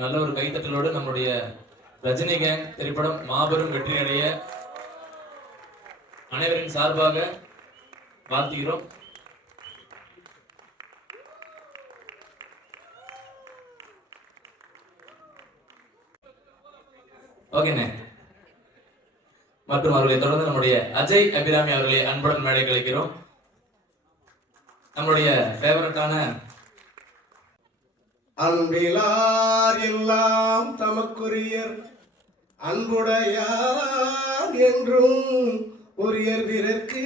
நல்ல ஒரு கைத்தட்டலோடு நம்முடைய ரஜினி கேங் திரைப்படம் மாபெரும் வெற்றி அடைய அனைவரின் சார்பாக வாழ்த்துகிறோம். ஓகேண்ணே. மற்றும் அவர்களை தொடர்ந்து நம்முடைய அஜய் அபிராமி அவர்களை அன்புடன் மேடை கழிக்கிறோம். நம்முடைய ஃபேவரட்டான அன்பிலார் எல்லாம் தமக்குரியர் அன்புடையார் என்றும் உரியர் பிறர்க்கு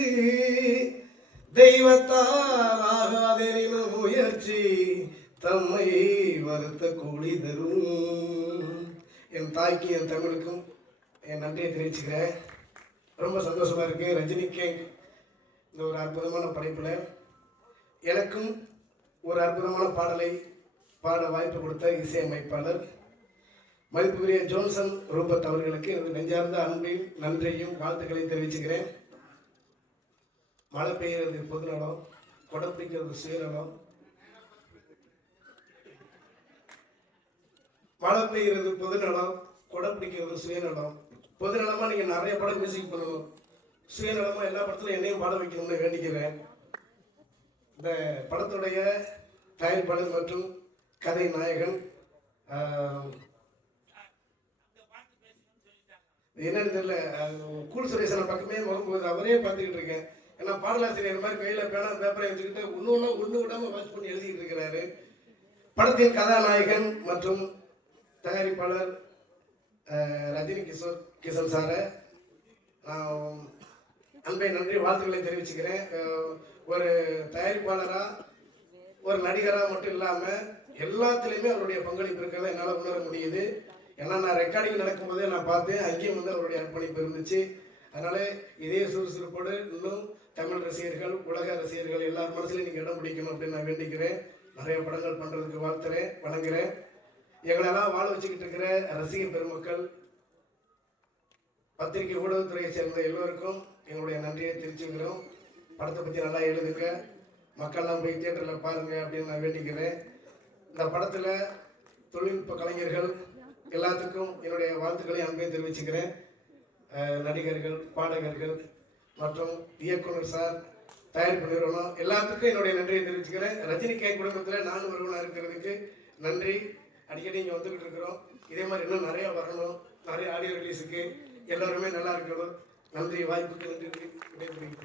தெய்வத்தால் ஆகாதெனினும் முயற்சி தம்மை வருத்த கூலி தரும். என் தாய்க்கு என் தமிழுக்கும் என் நன்றியை தெரிவிச்சுக்கிறேன். ரொம்ப சந்தோஷமா இருக்கு. ரஜினி கேங் இந்த ஒரு அற்புதமான படைப்புல எனக்கும் ஒரு அற்புதமான பாடலை பாட வாய்ப்பு கொடுத்த இசையமைப்பாளர் மதிப்புக்குரிய ஜோன்சன் ரூபர்ட் அவர்களுக்கு எனது நெஞ்சார்ந்த அன்பையும் நன்றியையும் வாழ்த்துக்களையும் தெரிவிச்சுக்கிறேன். மழை பெய்கிறது பொதுநலம், கொடை பிடிக்கிறது சுயநலம். மழை பெய்கிறது பொதுநலம், கொடை பிடிக்கிறது சுயநலம். பொதுநலமா நீங்க நிறைய படம் மியூசிக் பண்ணணும், சுயநலமா எல்லா படத்திலும் என்னையும் பாட வைக்கணும்னு வேண்டிக்கிறேன். இந்த படத்துடைய தயாரிப்பாளர் மற்றும் கதை நாயகன் என்னன்னு தெரியல, கூல் சுரேசனை பக்கமே வரும்போது அவரே பார்த்துக்கிட்டு இருக்கேன். ஏன்னா பாடலாசிரியர் மாதிரி கையில பேனா பேப்பரை வச்சுக்கிட்டு ஒன்று விடாம வாட்ச் பண்ணி எழுதிக்கிட்டு இருக்கிறாரு. படத்தின் கதாநாயகன் மற்றும் தயாரிப்பாளர் ரஜினி கிஷன் சார அன்பை நன்றி வாழ்த்துக்களை தெரிவிச்சுக்கிறேன். ஒரு தயாரிப்பாளரா ஒரு நடிகரா மட்டும் இல்லாம எல்லாத்துலேயுமே அவருடைய பங்களிப்பு இருக்கிறத என்னால் உணர முடியுது. ஏன்னா நான் ரெக்கார்டிங் நடக்கும்போதே நான் பார்த்தேன், அங்கேயும் வந்து அவருடைய அர்ப்பணிப்பு இருந்துச்சு. அதனால இதே சுறுசுறுப்போடு இன்னும் தமிழ் ரசிகர்கள், உலக ரசிகர்கள் எல்லார் மனசுலையும் நீங்கள் இடம் பிடிக்கணும் அப்படின்னு நான் வேண்டிக்கிறேன். நிறைய படங்கள் பண்ணுறதுக்கு வாழ்த்துறேன், வணங்குறேன். எங்களெல்லாம் வாழ வச்சுக்கிட்டு இருக்கிற ரசிக பெருமக்கள், பத்திரிகை ஊடகத்துறையை சேர்ந்த எல்லோருக்கும் எங்களுடைய நன்றியை தெரிவிச்சுக்கிறோம். படத்தை பற்றி நல்லா எழுதுங்க, மக்கள்லாம் போய் தியேட்டரில் பாருங்க அப்படின்னு நான் வேண்டிக்கிறேன். இந்த படத்தில் தொழில்நுட்ப கலைஞர்கள் எல்லாத்துக்கும் என்னுடைய வாழ்த்துக்களை அன்பையும் தெரிவிச்சுக்கிறேன். நடிகர்கள், பாடகர்கள் மற்றும் இயக்குனர் சார், தயாரிப்பு நிறுவனம் எல்லாத்துக்கும் என்னுடைய நன்றியை தெரிவிச்சுக்கிறேன். ரஜினி கேங் குடும்பத்தில் நானும் ஒருவனாக இருக்கிறதுக்கு நன்றி. அடிக்கடி இங்கே வந்துக்கிட்டு இருக்கிறோம். இதே மாதிரி இன்னும் நிறைய வரணும், நிறைய ஆடியோ ரிலீஸுக்கு எல்லாருமே நல்லா இருக்கணும். நன்றி, வாய்ப்புக்கு நன்றி.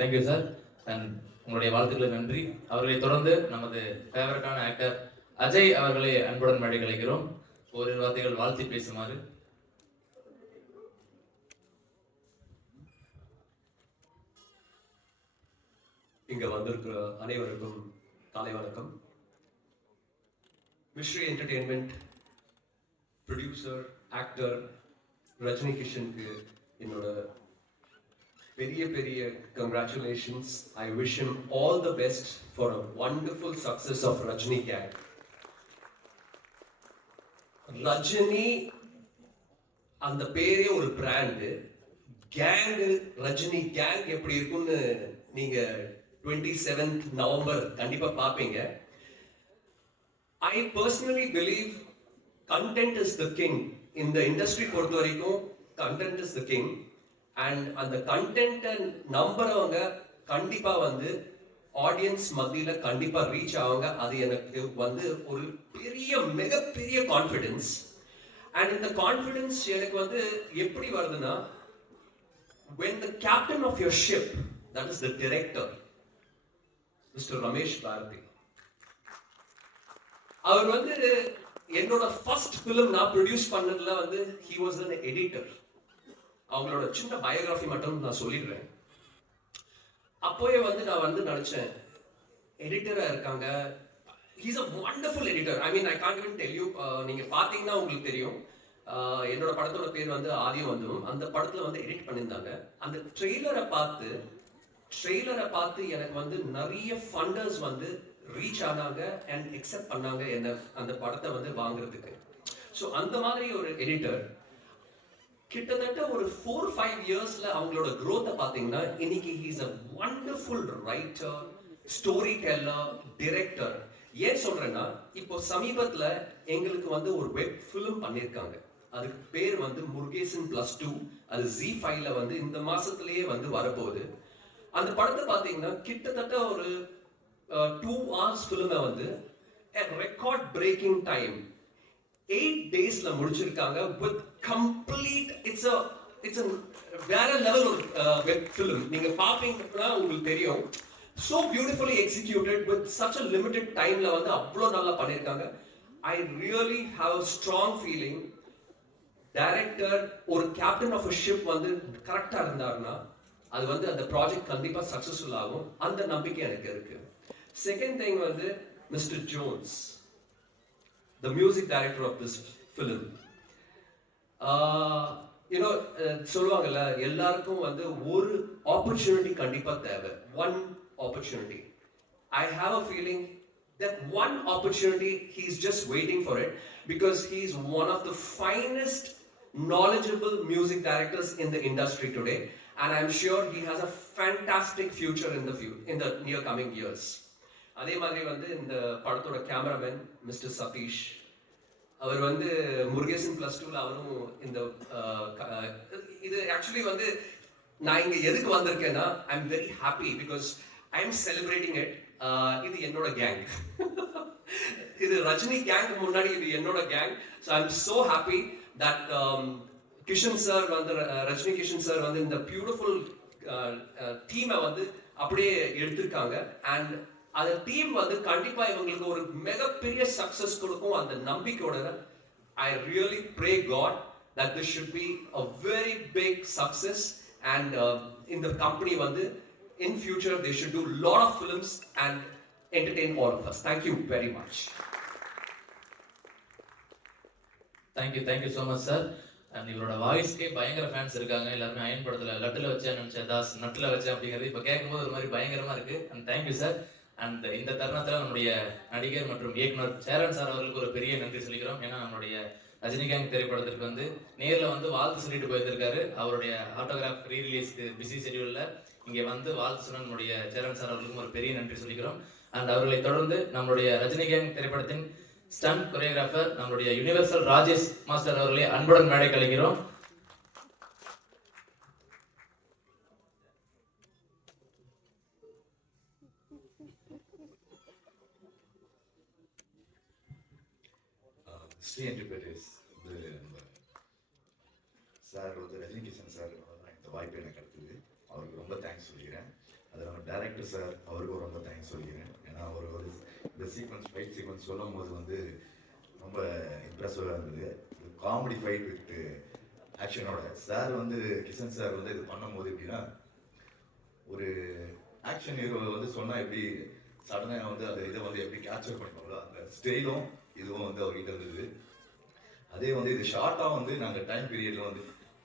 Thank you sir. அண்ட் உங்களுடைய வாழ்த்துக்களுக்கு நன்றி. அவர்களை தொடர்ந்து நமது ஃபேவரட்டான ஆக்டர் அஜய் அவர்களை அன்புடன் மேடை கழிக்கிறோம். ஒரு வார்த்தைகள் வாழ்த்தி பேசுமாறு. இங்க வந்திருக்கிற அனைவருக்கும் காலை வணக்கம். Mystery entertainment producer actor Rajini கிஷனுக்கு என்னோட பெரிய பெரிய congratulations. I wish him all the best for a wonderful success of Rajini gang. Rajini அந்த பேரே ஒரு பிராண்டு. கேங், ரஜினி கேங் எப்படி இருக்கும்னு நீங்க 27th நவம்பர் கண்டிப்பா பாப்பீங்க. I personally believe content is the king. இந்த இண்டஸ்ட்ரி பொறுத்த வரைக்கும் content is the king. And அந்த கண்டென்ட்டை நம்புறவங்க கண்டிப்பா வந்து ஆடியன்ஸ் மத்தியில கண்டிப்பா ரீச் ஆவாங்க. அது எனக்கு வந்து ஒரு பெரிய மிகப்பெரிய கான்ஃபிடன்ஸ். அண்ட் இந்த கான்ஃபிடன்ஸ் எனக்கு வந்து எப்படி வருதுன்னா, when the captain of your ship, that is the director, Mr. Ramesh Bharati, அவர் வந்து என்னோட ஃபர்ஸ்ட் ஃபிலிம் நான் ப்ரொடியூஸ் பண்ணதுல வந்து he was an editor. அவங்களோட சின்ன பயோகிராஃபி மட்டும் நான் சொல்லிடுறேன். அப்போயே வந்து நான் வந்து நினைச்சேன், எடிட்டரா இருக்காங்க, he's a wonderful editor. I mean, I can't even tell you. நீங்க பாத்தீங்கன்னா உங்களுக்கு தெரியும். என்னோட படத்தோட பேர் வந்து ஆதியம் வந்துடும். அந்த படத்துல வந்து எடிட் பண்ணியிருந்தாங்க. அந்த ட்ரெய்லரை பார்த்து எனக்கு வந்து நிறைய ஃபண்டர்ஸ் வந்து ரீச் ஆனாங்க அண்ட் எக்ஸெப்ட் பண்ணாங்க என்ன அந்த படத்தை வந்து வாங்குறதுக்கு. ஸோ அந்த மாதிரி ஒரு எடிட்டர் கிட்டத்தட்ட ஒரு 4-5 இயர்ஸ்ல அவங்களோட growth பாத்தீங்கன்னா இன்னைக்கு he is a wonderful writer, story teller, director. ஏன் சொல்றேன்னா, இப்போ சமீபத்துல எங்களுக்கு வந்து ஒரு வெப் ஃபிலிம் பண்ணியிருக்காங்க. அதுக்கு பேர் வந்து முருகேசன் +2. அது Z5ல வந்து இந்த மாசத்திலேயே வந்து வரப்போகுது. அந்த படத்தை பார்த்தீங்கன்னா கிட்டத்தட்ட ஒரு 2 hours ஃபிலிமை வந்து ரெக்கார்ட் பிரேக்கிங் டைம் 8 daysல முடிச்சிருக்காங்க வித் கம்ப்ளீட். இட்ஸ் a வேற லெவல் ஒரு வெப் ஃபிலிம். நீங்க பாப்பீங்கன்னா உங்களுக்கு தெரியும். So beautifully executed with such a limited timeல வந்து அவ்வளோ நல்லா பண்ணியிருக்காங்க. I really have a strong feeling director ஒரு கேப்டன் ஆஃப் a ship வந்து கரெக்டா இருந்தாருன்னா அது வந்து அந்த ப்ராஜெக்ட் கண்டிப்பா சக்சஸ்ஃபுல் ஆகும். அந்த நம்பிக்கை எனக்கு இருக்கு. செகண்ட் திங் வந்து mister Jones, the music director of this film. You know சொல்லுவாங்கல்ல, எல்லாருக்கும் வந்து ஒரு ஆப்பர்ச்சுனிட்டி கண்டிப்பா தேவை. One opportunity. I have a feeling that one opportunity he's just waiting for it, because he's one of the finest knowledgeable music directors in the industry today, and I'm sure he has a fantastic future in the near coming years. அதே மாதிரி வந்து இந்த படத்தோட cameraman mister Satish, அவர் வந்து முருகேசன் +2ல அவரும் இந்த இது actually வந்து நான் இங்க எதுக்கு வந்திருக்கேன்னா, I am very happy because I am celebrating it. இது என்னோட கேங். இது ரஜினி கேங் முன்னாடி இது என்னோட கேங். So I am so happy that Kishan sir வந்து ரஜினி கிஷன் சார் வந்து இந்த பியூட்டிஃபுல் டீமை வந்து அப்படியே எடுத்திருக்காங்க. அண்ட் அந்த டீம் வந்து கண்டிப்பா இவங்களுக்கு ஒரு மிகப்பெரிய சக்சஸ் கொடுக்கும் அந்த நம்பிக்கையோட. I really pray God that this should be a very big success, and in the company வந்து in future they should do lot of films and entertain all of us. Thank you very much. Thank you so much sir. And இவரோட வாய்ஸ்க்கே பயங்கர fans இருக்காங்க. எல்லாருமே iron படத்துல லட்டுல வச்சேன் நினைச்சேன், தாஸ் நட்டுல வச்சேன் அப்படிங்கிறது இப்போ கேட்கும்போது ஒரு மாதிரி பயங்கரமா இருக்கு. And thank you sir. அண்ட் இந்த தருணத்தில் நம்முடைய நடிகர் மற்றும் இயக்குனர் சேரன் சார் அவர்களுக்கு ஒரு பெரிய நன்றி சொல்லிக்கிறோம். ஏன்னா நம்மளுடைய ரஜினிகாந்த் திரைப்படத்திற்கு வந்து நேரில் வந்து வாழ்த்து சொல்லிட்டு போயிருந்திருக்காரு. அவருடைய ஆட்டோகிராஃப் ரீரிலீஸ்க்கு பிஸி ஷெடியூலில் இங்கே வந்து வாழ்த்து சொன்ன நம்முடைய சேரன் சார் அவர்களுக்கும் ஒரு பெரிய நன்றி சொல்லிக்கிறோம். அண்ட் அவர்களை தொடர்ந்து நம்மளுடைய ரஜினிகாந்த் திரைப்படத்தின் ஸ்டண்ட் கொரியோகிராஃபர் நம்மளுடைய யுனிவர்சல் ராஜேஷ் மாஸ்டர் அவர்களை அன்புடன் மேடை கலைக்கிறோம். என்டர்பிரைஸ் வந்து சார் வந்து ரஜினி கிஷன் சார் இந்த வாய்ப்பு எனக்கு கிடைத்தது. அவருக்கு ரொம்ப தேங்க்ஸ் சொல்லிக்கிறேன். அதில் நம்ம டேரக்டர் சார் அவருக்கும் ரொம்ப தேங்க்ஸ் சொல்லிக்கிறேன். ஏன்னா அவர் ஒரு இந்த சீக்வன்ஸ் ஃபைட் சீக்வன்ஸ் சொல்லும் போது வந்து ரொம்ப இம்ப்ரெசிவாக இருந்தது. காமெடி ஃபைட் வித் ஆக்ஷனோட சார் வந்து கிஷன் சார் வந்து இது பண்ணும்போது எப்படின்னா, ஒரு ஆக்ஷன் ஹீரோ வந்து சொன்னால் எப்படி சடனாக வந்து அந்த இதை வந்து எப்படி கேப்சர் பண்ணுவாங்களோ அந்த ஸ்டைலும் இதுவும் வந்து அவர்கிட்ட இருந்தது. அதே வந்து இது ஷார்ட்டாக வந்து நாங்கள் டைம் பீரியடில் வந்து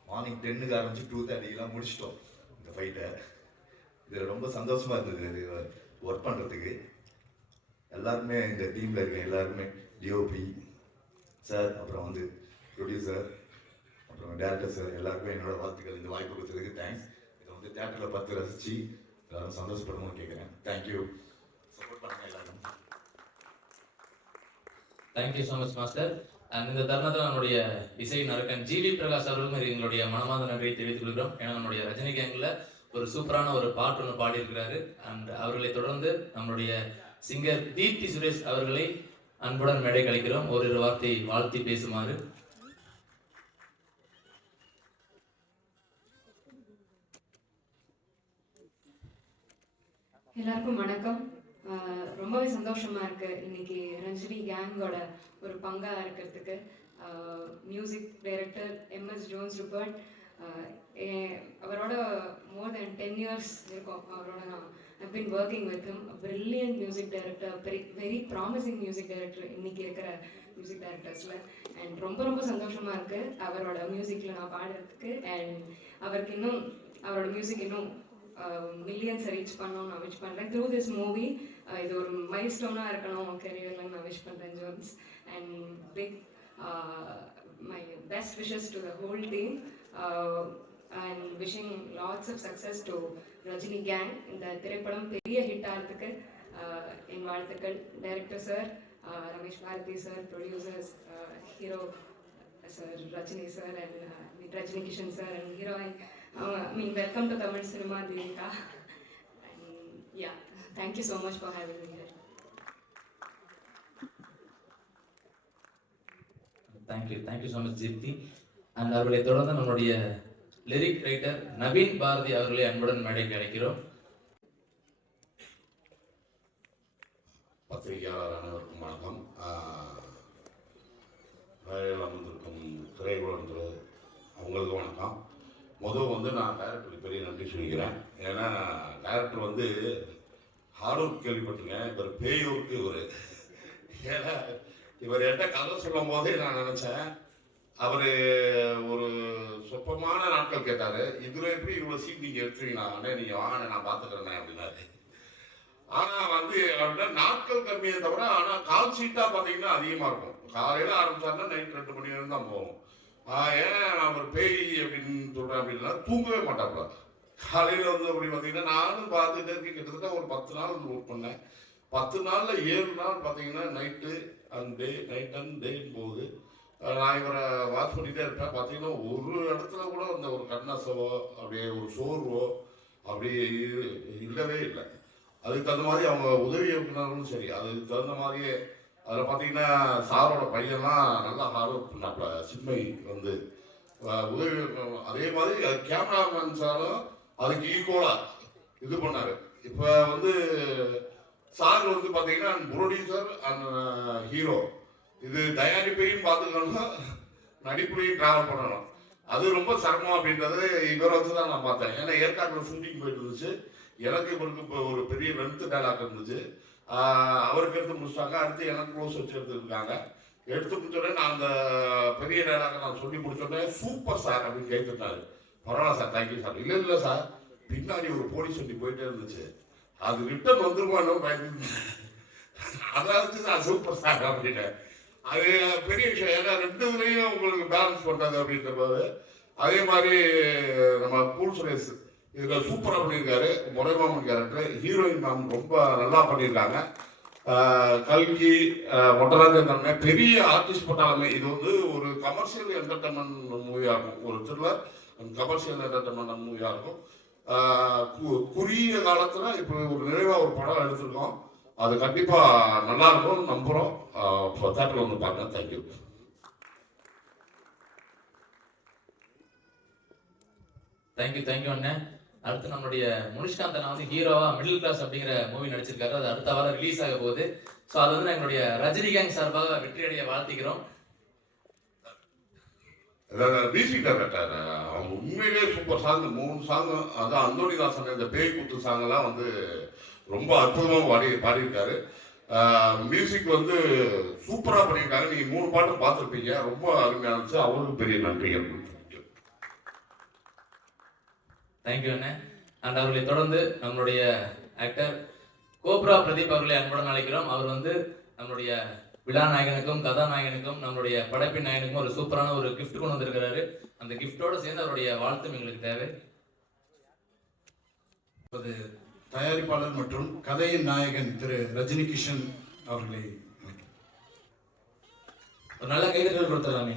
மார்னிங் 10க்கு ஆரம்பிச்சு 2:30 முடிச்சிட்டோம் இந்த ஃபைட்டை. இதில் ரொம்ப சந்தோஷமாக இருந்தது இது ஒர்க் பண்ணுறதுக்கு. எல்லாருமே இந்த டீமில் இருக்க எல்லாருமே டிஓபி சார், அப்புறம் வந்து ப்ரொடியூசர், அப்புறம் டேரக்டர் சார், எல்லாருக்குமே என்னோட வாழ்த்துக்கள். இந்த வாய்ப்பு கொடுத்ததுக்கு தேங்க்ஸ். இதை வந்து தேட்டரில் பார்த்து ரசித்து எல்லாரும் சந்தோஷப்படணும்னு கேட்குறேன். தேங்க்யூ. சப்போர்ட் பண்ணுங்க எல்லாரும். Thank you so much master. And இந்த தருணத்தில் நம்மளுடைய இசை நரக்கன் ஜிவி பிரகாஷ் அவர்களுக்கும் எங்களுடைய மனமார்ந்த நன்றியை தெரிவித்துக் கொள்கிறோம். ஏன்னா நம்மளுடைய ரஜினி கேங்கில் ஒரு சூப்பரான ஒரு பாட்டு ஒன்று பாடியிருக்கிறாரு. அண்ட் அவர்களை தொடர்ந்து நம்மளுடைய சிங்கர் தீப்தி சுரேஷ் அவர்களை அன்புடன் மேடை கழிக்கிறோம். ஓரிரு வார்த்தை வாழ்த்தி பேசுமாறு. எல்லாருக்கும் வணக்கம். ரொம்பவே சந்தோஷமா இருக்கு இன்னைக்கு ரஜினி கேங்கோட ஒரு பங்கா இருக்கிறதுக்கு. மியூசிக் டைரக்டர் MS ஜோன்ஸ் ருபர்ட், அவரோட மோர் தென் 10 years இருக்கும். அவரோட நான் I've been working with him. A brilliant music director, very promising music director இன்னைக்கு இருக்கிற மியூசிக் டைரக்டர்ஸ்ல. அண்ட் ரொம்ப ரொம்ப சந்தோஷமா இருக்கு அவரோட மியூசிக்ல நான் பாடுறதுக்கு. அண்ட் அவருக்கு இன்னும் அவரோட மியூசிக் இன்னும் மில்லியன்ஸ் ரீச் பண்ணணும்னு நான் விஷ் பண்ணுறேன். த்ரூ திஸ் மூவி இது ஒரு மைல் ஸ்டோனாக இருக்கணும் கெரியரில் நான் விஷ் பண்ணுறேன் Jones. And big my best wishes to the whole team and wishing lots of success to Rajini gang. இந்த திரைப்படம் பெரிய ஹிட் ஆகிறதுக்கு என் வாழ்த்துக்கள். Director sir, Ramesh Bharathi sir, producers, hero sir Rajini sir and Rajini Kishan sir and heroine. Welcome to Tamil cinema Deepika. Yeah, thank you so much for having me here. Thank you so much ஜீப்தி. And அவர்களை தொடர்ந்து நம்முடைய லிரிக் ரைட்டர் நவீன் பாரதி அவர்களை அன்புடன் மேடைக்கு அழைக்கிறோம். பத்திரிகையாளர் அனைவருக்கும் வணக்கம். வேலையில் அமர்ந்திருக்கும் திரைக்குழு அவங்களுக்கு வணக்கம். முதல் நான் டைரக்டருக்கு பெரிய நன்றி சொல்லிக்கிறேன். ஏன்னா டைரக்டர் ஹார்ட்ஒர்க் கேள்விப்பட்டிருக்கேன், இவர் பேயூருக்கு இவர். ஏன்னா இவர் என்கிட்ட கதை சொல்லும் போதே நான் நினச்சேன், அவர் ஒரு சொற்பமான நாட்கள் கேட்டார், இதில் எப்படி இவ்வளோ சீட் நீங்கள் எடுத்துருவீங்களா, அண்ணே நீங்கள் வாங்க நான் பார்த்துக்கிறேண்ணே அப்படின்னாரு. ஆனால் அவர்கிட்ட நாட்கள் கம்மியை தவிர ஆனால் கால் சீட்டாக பார்த்தீங்கன்னா அதிகமாக இருக்கும். காலையில் ஆரம்பிச்சாருன்னா நைட் 2 மணி நேரம் தான் போகும். ஏன் அவர் பேய் அப்படின்னு சொல்கிறேன் அப்படின்னா தூங்கவே மாட்டாப்புல. காலையில் அப்படி பார்த்தீங்கன்னா நானும் பார்த்துட்டே இருக்கேன். கிட்டத்தட்ட ஒரு 10 நாள் ஒர்க் பண்ணேன். 10 நாளில் 7 நாள் பார்த்தீங்கன்னா நைட்டு அண்ட் டே போகுது. நான் இவரை வாட்ச் பண்ணிகிட்டே இருப்பேன். பார்த்தீங்கன்னா ஒரு இடத்துல கூட அந்த ஒரு கண்ணசவோ அப்படியே ஒரு சோர்வோ அப்படியே இல்லவே இல்லை. அதுக்கு தகுந்த மாதிரி அவங்க உதவி இயக்குனர்களும் சரி, அதுக்கு தகுந்த மாதிரியே அதில் பார்த்தீங்கன்னா சாரோட பையன்லாம் நல்லா ஹார்ட் ஒர்க் பண்ணாப்புல. சின்மை உதவி அதே மாதிரி கேமராமேன் சாரும் அதுக்கு ஈக்குவலாக இது பண்ணார். இப்போ சார் பார்த்தீங்கன்னா ப்ரொடியூசர் அண்ட் ஹீரோ இது தயாரிப்பையும் பார்த்துக்கணும், நடிப்புலையும் ட்ராவல் பண்ணணும். அது ரொம்ப சிரமம் அப்படின்றது இவரை தான் நான் பார்த்தேன். ஏன்னா ஏற்காட்டில் ஷூட்டிங் போயிட்டு இருந்துச்சு. எனக்கு இவருக்கு இப்போ ஒரு பெரிய லென்த் டைலாக் இருந்துச்சு. அவருக்கு எடுத்து முடிச்சிட்டாங்க. அடுத்து எனக்கு க்ளோஸ் வச்சு எடுத்துருக்காங்க. எடுத்து முடிச்சோடனே நான் அந்த பெரிய டைலாக்கை நான் சொல்லி முடிச்சோடனே சூப்பர் சார் அப்படின்னு கேட்டுட்டாரு. பரவாயில்ல சார், தேங்க்யூ சார். இல்லை சார், பின்னாடி ஒரு போலீஸ் வண்டி போயிட்டே இருந்துச்சு, அது ரிட்டர்ன் வந்துருமானோ பயந்து அதாவது நான் சூப்பர் சார் அப்படின்னேன். அது பெரிய விஷயம். ஏன்னா 2 இதுலையும் உங்களுக்கு பேலன்ஸ் பண்ணுறது அப்படின்ற போது. அதே மாதிரி நம்ம கூல் சுரேஷ் இதில் சூப்பராக பண்ணியிருக்காரு. முறைமாமன் கேரக்டர், ஹீரோயின் மேம் ரொம்ப நல்லா பண்ணியிருக்காங்க. கல்கி, மொட்டராஜன் பெரிய ஆர்டிஸ்ட் போட்டாலுமே இது ஒரு கமர்ஷியல் என்டர்டைன்மெண்ட் மூவியாக இருக்கும். ஒரு த்ரில்லர் அண்ட் கமர்ஷியல் என்டர்டைன்மெண்ட் மூவியாக இருக்கும். குறுகிய காலத்தில் இப்போ ஒரு நிறைவாக ஒரு படம் எடுத்திருக்கோம். அது கண்டிப்பாக நல்லா இருக்கும் நம்புகிறோம். தேட்டரில் பார்க்க. தேங்க்யூ. தேங்க்யூ அண்ணே. அடுத்து நம்மளுடைய முனிஷ்காந்தன் ஹீரோவா மிடில் கிளாஸ் அப்படிங்கிற மூவி நடிச்சிருக்காரு. அது அடுத்த வாரம் ரிலீஸ் ஆக போகுது. ஸோ அது எங்களுடைய ரஜினி கேங் சார்பாக வெற்றியடைய வாழ்த்திக்கிறோம். மியூசிக் டைரக்டர் அவங்க உண்மையிலேயே சூப்பர் சாங். 3 சாங் அதான் அந்தோனிதாசன் இந்த பேய் குத்து சாங்கெல்லாம் ரொம்ப அற்புதமாக பாடியிருக்காரு. மியூசிக் சூப்பராக பண்ணியிருக்காரு. நீங்கள் 3 பாட்டு பார்த்துருப்பீங்க, ரொம்ப அருமையாக இருந்துச்சு. அவருக்கு பெரிய நன்றி. தேங்க்யூ அண்ணே. அண்ட் அவர்களை தொடர்ந்து நம்மளுடைய ஆக்டர் கோப்ரா பிரதீப் அவர்களை அன்புடன் அழைக்கிறோம். அவர் நம்மளுடைய விழாநாயகனுக்கும் கதாநாயகனுக்கும் நம்மளுடைய படைப்பின் நாயகனுக்கும் ஒரு சூப்பரான ஒரு கிஃப்ட் கொண்டு வந்திருக்கிறாரு. அந்த கிஃப்டோட சேர்ந்து அவருடைய வாழ்த்தும் எங்களுக்கு தேவை. தயாரிப்பாளர் மற்றும் கதையின் நாயகன் திரு ரஜினி கிஷன் அவர்களை ஒரு நல்ல கைதட்டல் கொடுத்துடலாமே.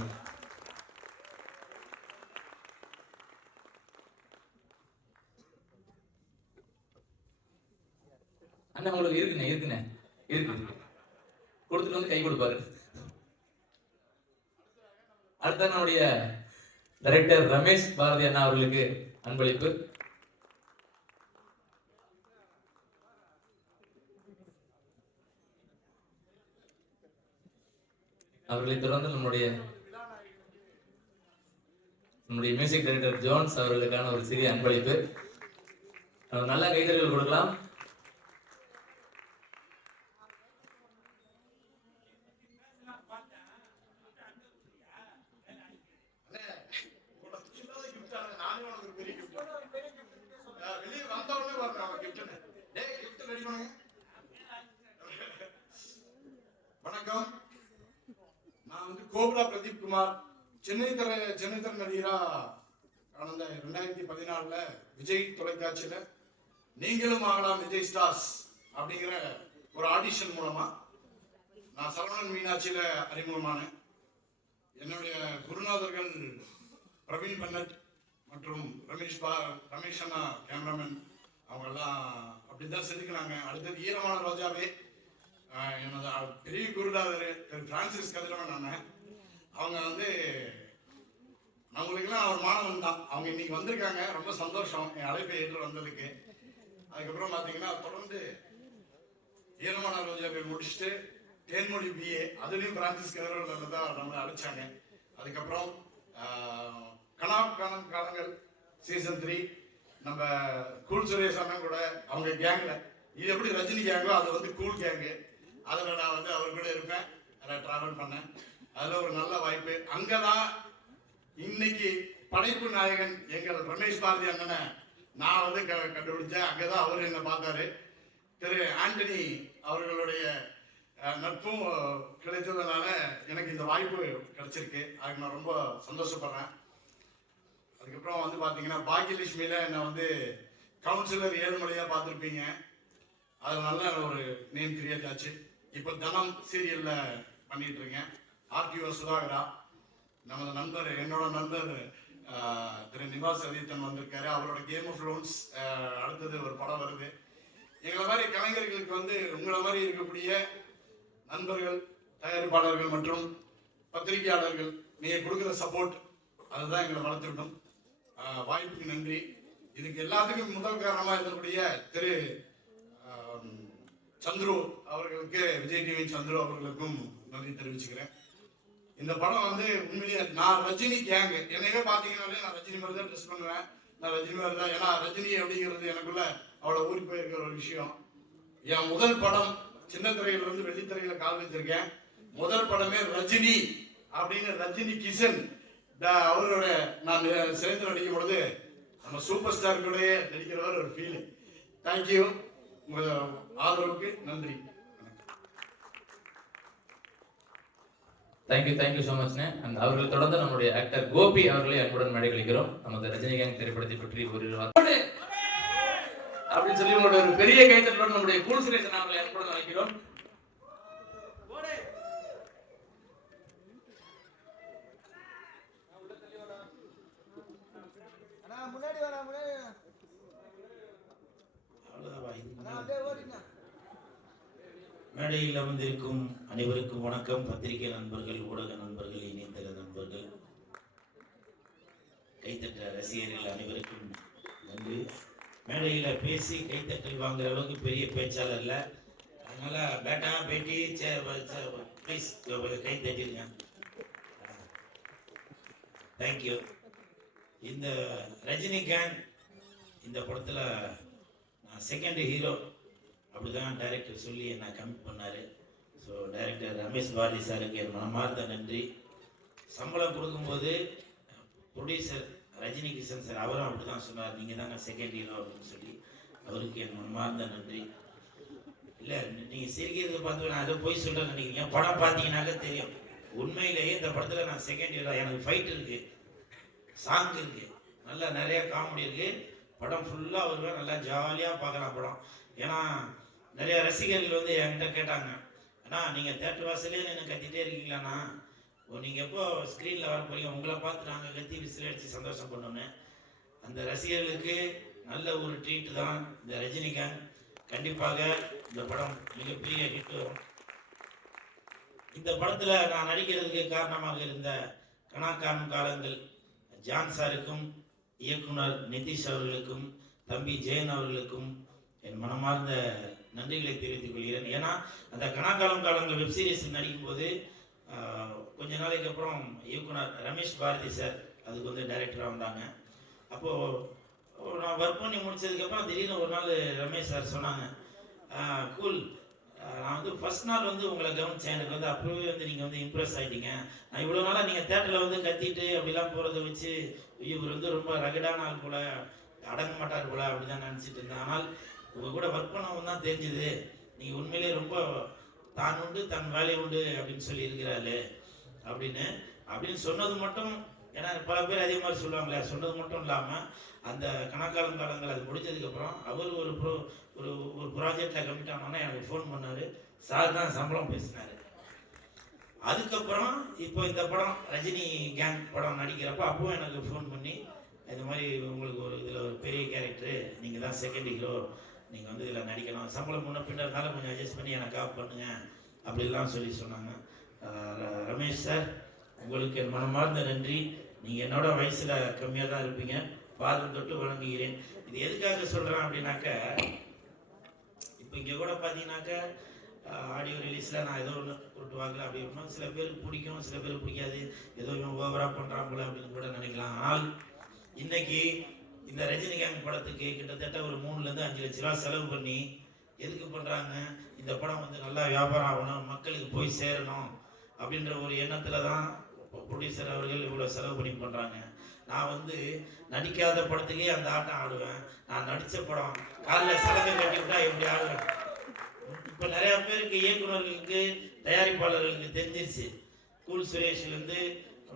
அண்ணா உங்களுக்கு இருக்குண்ணே இருக்கு கொடுத்துட்டு கை கொடுப்பாரு. அடுத்த நம்முடைய டைரக்டர் ரமேஷ் பாரதி அண்ணா அவர்களுக்கு அன்பளிப்பு. அவர்களை தொடர்ந்து நம்முடைய மியூசிக் டைரக்டர் ஜோன்ஸ் அவர்களுக்கான ஒரு சிறிய அன்பளிப்பு. நல்ல கைதட்டல் கொடுக்கலாம். வணக்கம். நான் கோகுலா பிரதீப் குமார். சென்னை தர நடிகரா கடந்த 2014 விஜய் தொலைக்காட்சியில் நீங்களும் ஆகலாம் விஜய் ஸ்டார்ஸ் அப்படிங்கிற ஒரு ஆடிஷன் மூலமாக நான் சரவணன் மீனாட்சியில் அறிமுகமானேன். என்னுடைய குருநாதர்கள் பிரவீன் பன்னட் மற்றும் ரமேஷ் அண்ணா கேமராமேன் அவங்கெல்லாம் அப்படி தான் செதுக்குனாங்க. அடுத்தது ஈரமான ரோஜாவே என்னோட பெரிய குருநாதர் திரு பிரான்சிஸ் கதிரவன் அண்ணன், அவங்க வந்து அவங்களுக்குலாம் அவர் மாணவன் தான். அவங்க இன்னைக்கு வந்திருக்காங்க, ரொம்ப சந்தோஷம் என் அழைப்பை ஏற்று வந்ததுக்கு. அதுக்கப்புறம் பார்த்தீங்கன்னா தொடர்ந்து ஈரமான ரோஜாவை முடிச்சுட்டு தேன்மொழி பிஏ, அதுலேயும் பிரான்சிஸ் கதிரவன் தான் நம்மளை அழைச்சாங்க. அதுக்கப்புறம் கனாப் காலங்கள் சீசன் 3 நம்ம கூல் சுரேஷ் அண்ணன் கூட அவங்க கேங்கில், இது எப்படி ரஜினி கேங்கோ அது வந்து கூல் கேங்கு, அதில் நான் வந்து அவர் கூட இருப்பேன், அதில் ட்ராவல் பண்ணேன். அதில் ஒரு நல்ல வாய்ப்பு. அங்கே தான் இன்னைக்கு படைப்பு நாயகன் எங்கள் ரமேஷ் பாரதி அண்ணனை நான் வந்து கண்டுபிடிச்சேன். அங்கே தான் அவர் என்னை பார்த்தாரு. திரு ஆண்டனி அவர்களுடைய நட்பும் கிடைத்ததுனால எனக்கு இந்த வாய்ப்பு கிடைச்சிருக்கு. அதுக்கு நான் ரொம்ப சந்தோஷப்படுறேன். அதுக்கப்புறம் வந்து பார்த்தீங்கன்னா பாக்கியலட்சுமியில் என்னை வந்து கவுன்சிலர் ஏழுமலையாக பார்த்துருப்பீங்க. அதில் நல்ல ஒரு நேம் கிரியேட் ஆச்சு. இப்போ தனம் சீரியலில் பண்ணிட்டு இருக்கேன். ஆர்டிஓ சுதாகரா, நமது நண்பர், என்னோட நண்பர் திரு நிவாஸ் அதீத்தன் வந்திருக்காரு. அவரோட கேம் ஆஃப் லோன்ஸ் அடுத்தது ஒரு படம் வருது. எங்களை மாதிரி கலைஞர்களுக்கு வந்து உங்களை மாதிரி இருக்கக்கூடிய நண்பர்கள், தயாரிப்பாளர்கள் மற்றும் பத்திரிகையாளர்கள் நீங்கள் கொடுக்குற சப்போர்ட் அதுதான் எங்களை வளர்த்துக்கணும். வாய்ப்புக்கு நன்றி. இதுக்கு எல்லாத்துக்கும் முதல் காரணமாக இருக்கக்கூடிய திரு சந்துரு அவர்களுக்கு, விஜய் டிவி சந்துரு அவர்களுக்கும் நன்றி தெரிவிச்சுக்கிறேன். இந்த படம் வந்து உண்மையிலேயே நான் ரஜினி கேங்கு, என்னையே பார்த்தீங்கன்னாலே நான் ரஜினி மாதிரி தான் ட்ரெஸ் பண்ணுவேன். நான் ரஜினி மாதிரி தான், ஏன்னா ரஜினி அப்படிங்கிறது எனக்குள்ள அவ்வளோ ஊறி போயிருக்கிற ஒரு விஷயம். என் முதல் படம் சின்ன திரையில இருந்து வெள்ளித்திரையில கால் வச்சிருக்கேன். முதல் படமே ரஜினி அப்படின்னு ரஜினி கிஷன் அவரோட நான் சேர்ந்து நடிக்கும் பொழுது நம்ம சூப்பர் ஸ்டார் கூட நடிக்கிறவர் ஒரு ஃபீல். தேங்க்யூ, உங்க ஆதரவுக்கு நன்றி. Thank you so மச்ண்ணே. அண்ட் அவர்கள் தொடர்ந்து நம்முடைய ஆக்டர் கோபி அவர்களை அன்புடன் மேடை கழிக்கிறோம். நமது ரஜினிகாந்த் திரைப்படத்தை பற்றி ஒரு அப்படின்னு சொல்லி உங்களுடைய ஒரு பெரிய கைத்தட்டலோடு நம்முடைய கூல் சுரேஷன் அவர்களை அன்புடன் அழைக்கிறோம். மேடையில் அமர்ந்திருக்கும் அனைவருக்கும் வணக்கம். பத்திரிகை நண்பர்கள், ஊடக நண்பர்கள், இணையதள நண்பர்கள், கைத்தட்ட ரசிகர்கள் அனைவருக்கும் நன்றி. மேடையில் பேசி கைத்தட்டல் வாங்குற அளவுக்கு பெரிய பேச்சாளர் இல்லை, அதனால பேட்டா பேட்டி ப்ளீஸ் கை தட்டிருங்க. தேங்க்யூ. இந்த ரஜினி கேங் இந்த படத்தில் நான் செகண்ட் ஹீரோ அப்படிதான் டைரக்டர் சொல்லி என்னை கமிட் பண்ணார். ஸோ டைரக்டர் ரமேஷ் பாரதி சாருக்கு என் மனமார்ந்த நன்றி. சம்பளம் கொடுக்கும்போது ப்ரொடியூசர் ரஜினி கிஷன் சார் அவரும் அப்படி தான் சொன்னார், நீங்கள் தாங்க செகண்ட் ஹீரோ அப்படின்னு சொல்லி. அவருக்கு என் மனமார்ந்த நன்றி. இல்லை நீங்கள் சிரிக்கிறத பார்த்து நான் அதை போய் சொல்ல நினைக்கிறீங்க, படம் பார்த்தீங்கன்னாக்க தெரியும். உண்மையிலேயே இந்த படத்தில் நான் செகண்ட் ஹீரோ. எனக்கு ஃபைட் இருக்குது, சாங் இருக்குது, நல்லா நிறைய காமெடி இருக்குது. படம் ஃபுல்லாக வருவேன், நல்லா ஜாலியாக பார்க்கலாம் படம். ஏன்னா நிறைய ரசிகர்கள் வந்து என்கிட்ட கேட்டாங்க, அண்ணா நீங்கள் தேட்டர் வாசலே நின்று கத்திட்டே இருக்கீங்களாண்ணா, நீங்கள் எப்போ ஸ்க்ரீனில் வர போறீங்க, உங்களை பார்த்து நாங்கள் கத்தி விசில் அடித்து சந்தோஷம் பண்ணோன்னு. அந்த ரசிகர்களுக்கு நல்ல ஒரு ட்ரீட் தான் இந்த ரஜினிகாந்த். கண்டிப்பாக இந்த படம் மிகப்பெரிய ஹிட் வரும். இந்த படத்தில் நான் நடிக்கிறதுக்கு காரணமாக இருந்த கணக்கான காலங்கள் ஜான் சாருக்கும், இயக்குனர் நிதிஷ் அவர்களுக்கும், தம்பி ஜெயன் அவர்களுக்கும் என் மனமார்ந்த நன்றிகளை தெரிவித்துக் கொள்கிறேன். ஏன்னா அந்த காலங்கள் வெப்சீரிஸ் நடிக்கும்போது கொஞ்ச நாளைக்கு அப்புறம் இயக்குனர் ரமேஷ் பாரதி சார் அதுக்கு வந்து டைரக்டராக வந்தாங்க. அப்போது நான் ஒர்க் பண்ணி முடிச்சதுக்கப்புறம் திடீர்னு ஒரு நாள் ரமேஷ் சார் சொன்னாங்க, கூல் நான் வந்து ஃபஸ்ட் நாள் வந்து உங்களை கவனிச்சேன், எனக்கு வந்து அப்போவே வந்து நீங்கள் வந்து இம்ப்ரெஸ் ஆகிட்டீங்க. நான் இவ்வளோ நாளாக நீங்கள் தேட்டரில் வந்து கத்திட்டு அப்படிலாம் போகிறத வச்சு இவர் வந்து ரொம்ப ரகடான ஆள் போல், அடங்க மாட்டார் போல் அப்படி தான் நினச்சிட்டு இருந்தேன். ஆனால் உங்கள் கூட ஒர்க் பண்ணவும் தான் தெரிஞ்சுது, நீங்கள் உண்மையிலே ரொம்ப தான் உண்டு தன் வேலை உண்டு அப்படின்னு சொல்லி இருக்கிறாரு அப்படின்னு சொன்னது மட்டும் ஏன்னா பல பேர் அதே மாதிரி சொல்லுவாங்களே, சொன்னது மட்டும் இல்லாமல் அந்த கணக்காலங்காலங்கள் அது முடிஞ்சதுக்கப்புறம் அவர் ஒரு ஒரு ப்ராஜெக்டில் கமிட் ஆனோன்னா எனக்கு ஃபோன் பண்ணார். சார் தான் சம்பளம் பேசினார். அதுக்கப்புறம் இப்போ இந்த படம் ரஜினி கேங் படம் நடிக்கிறப்ப அப்பவும் எனக்கு ஃபோன் பண்ணி இந்த மாதிரி உங்களுக்கு ஒரு இதில் ஒரு பெரிய கேரக்டரு, நீங்கள் தான் செகண்ட் ஹீரோ, நீங்கள் வந்து இதில் நடிக்கணும், சம்பளம் முன்ன பின்ன இருந்தாலும் கொஞ்சம் அட்ஜஸ்ட் பண்ணி எனக்காக பண்ணுங்க அப்படிலாம் சொன்னாங்க. ரமேஷ் சார், உங்களுக்கு என் மனமார்ந்த நன்றி. நீங்கள் என்னோட வயசில் கம்மியாக தான் இருப்பீங்க, பாதம் தொட்டு வணங்குகிறேன். இது எதுக்காக சொல்கிறேன் அப்படின்னாக்க, இப்போ இங்கே கூட பார்த்தீங்கன்னாக்க ஆடியோ ரிலீஸில் நான் ஏதோ ஒன்று போட்டு வாங்கல அப்படி இருக்கணும். சில பேருக்கு பிடிக்கும், சில பேருக்கு பிடிக்காது, ஏதோ இவன் ஓவராக பண்ணுறான் போல அப்படின்னு கூட நினைக்கலாம். ஆனால் இன்னைக்கு இந்த ரஜினிகாந்த் படத்துக்கு கிட்டத்தட்ட ஒரு 3-5 லட்ச ரூபா செலவு பண்ணி எதுக்கு பண்ணுறாங்க, இந்த படம் வந்து நல்லா வியாபாரம் ஆகணும், மக்களுக்கு போய் சேரணும் அப்படின்ற ஒரு எண்ணத்தில் தான் ப்ரொடியூசர் அவர்கள் இவ்வளோ செலவு பண்ணி பண்ணுறாங்க. நான் வந்து நடிக்காத படத்துக்கே அந்த ஆட்டம் ஆடுவேன். நான் நடித்த படம் காலைல சலகை கட்டி விட்டா எப்படி ஆடுவேன். இப்போ நிறையா பேருக்கு, இயக்குநர்களுக்கு, தயாரிப்பாளர்களுக்கு தெரிஞ்சிருச்சு. கூல் சுரேஷ்லேருந்து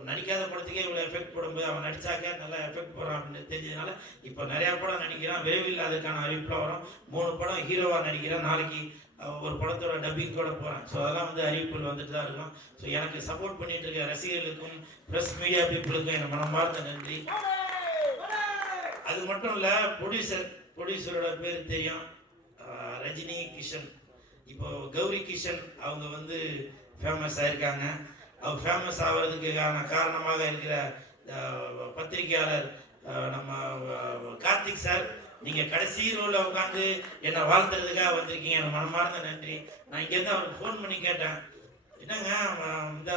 நடிக்காத படத்துக்கே இவ்வளோ எஃபெக்ட் போடும்போது அவன் நடித்தாக்க நல்லா எஃபெக்ட் போடுறான் அப்படின்னு தெரிஞ்சதுனால இப்போ நிறையா படம் நடிக்கிறான். விரைவில் அதுக்கான அறிவிப்பில் வரும். 3 படம் ஹீரோவாக நடிக்கிறேன். நாளைக்கு ஒரு படத்தோட டப்பிங் கூட போகிறேன். ஸோ அதெல்லாம் வந்து அறிவிப்புகள் வந்துட்டு தான் இருக்கும். ஸோ எனக்கு சப்போர்ட் பண்ணிட்டு இருக்க ரசிகர்களுக்கும் ப்ரெஸ் மீடியா பீப்புளுக்கும் என் மனமார்ந்த நன்றி. அது மட்டும் இல்லை, ப்ரொடியூசரோட பேர் தெரியும், ரஜினி கிஷன். இப்போ கௌரி கிஷன் அவங்க வந்து ஃபேமஸ் ஆயிருக்காங்க. அவர் ஃபேமஸ் ஆகிறதுக்கான காரணமாக இருக்கிற பத்திரிகையாளர் நம்ம கார்த்திக் சார், நீங்கள் கடைசி ரோலில் உட்காந்து என்னை வாழ்த்துறதுக்காக வந்திருக்கீங்க, எனக்கு மனமார்ந்த நன்றி. நான் இங்கேருந்து அவருக்கு ஃபோன் பண்ணி கேட்டேன், என்னங்க இந்த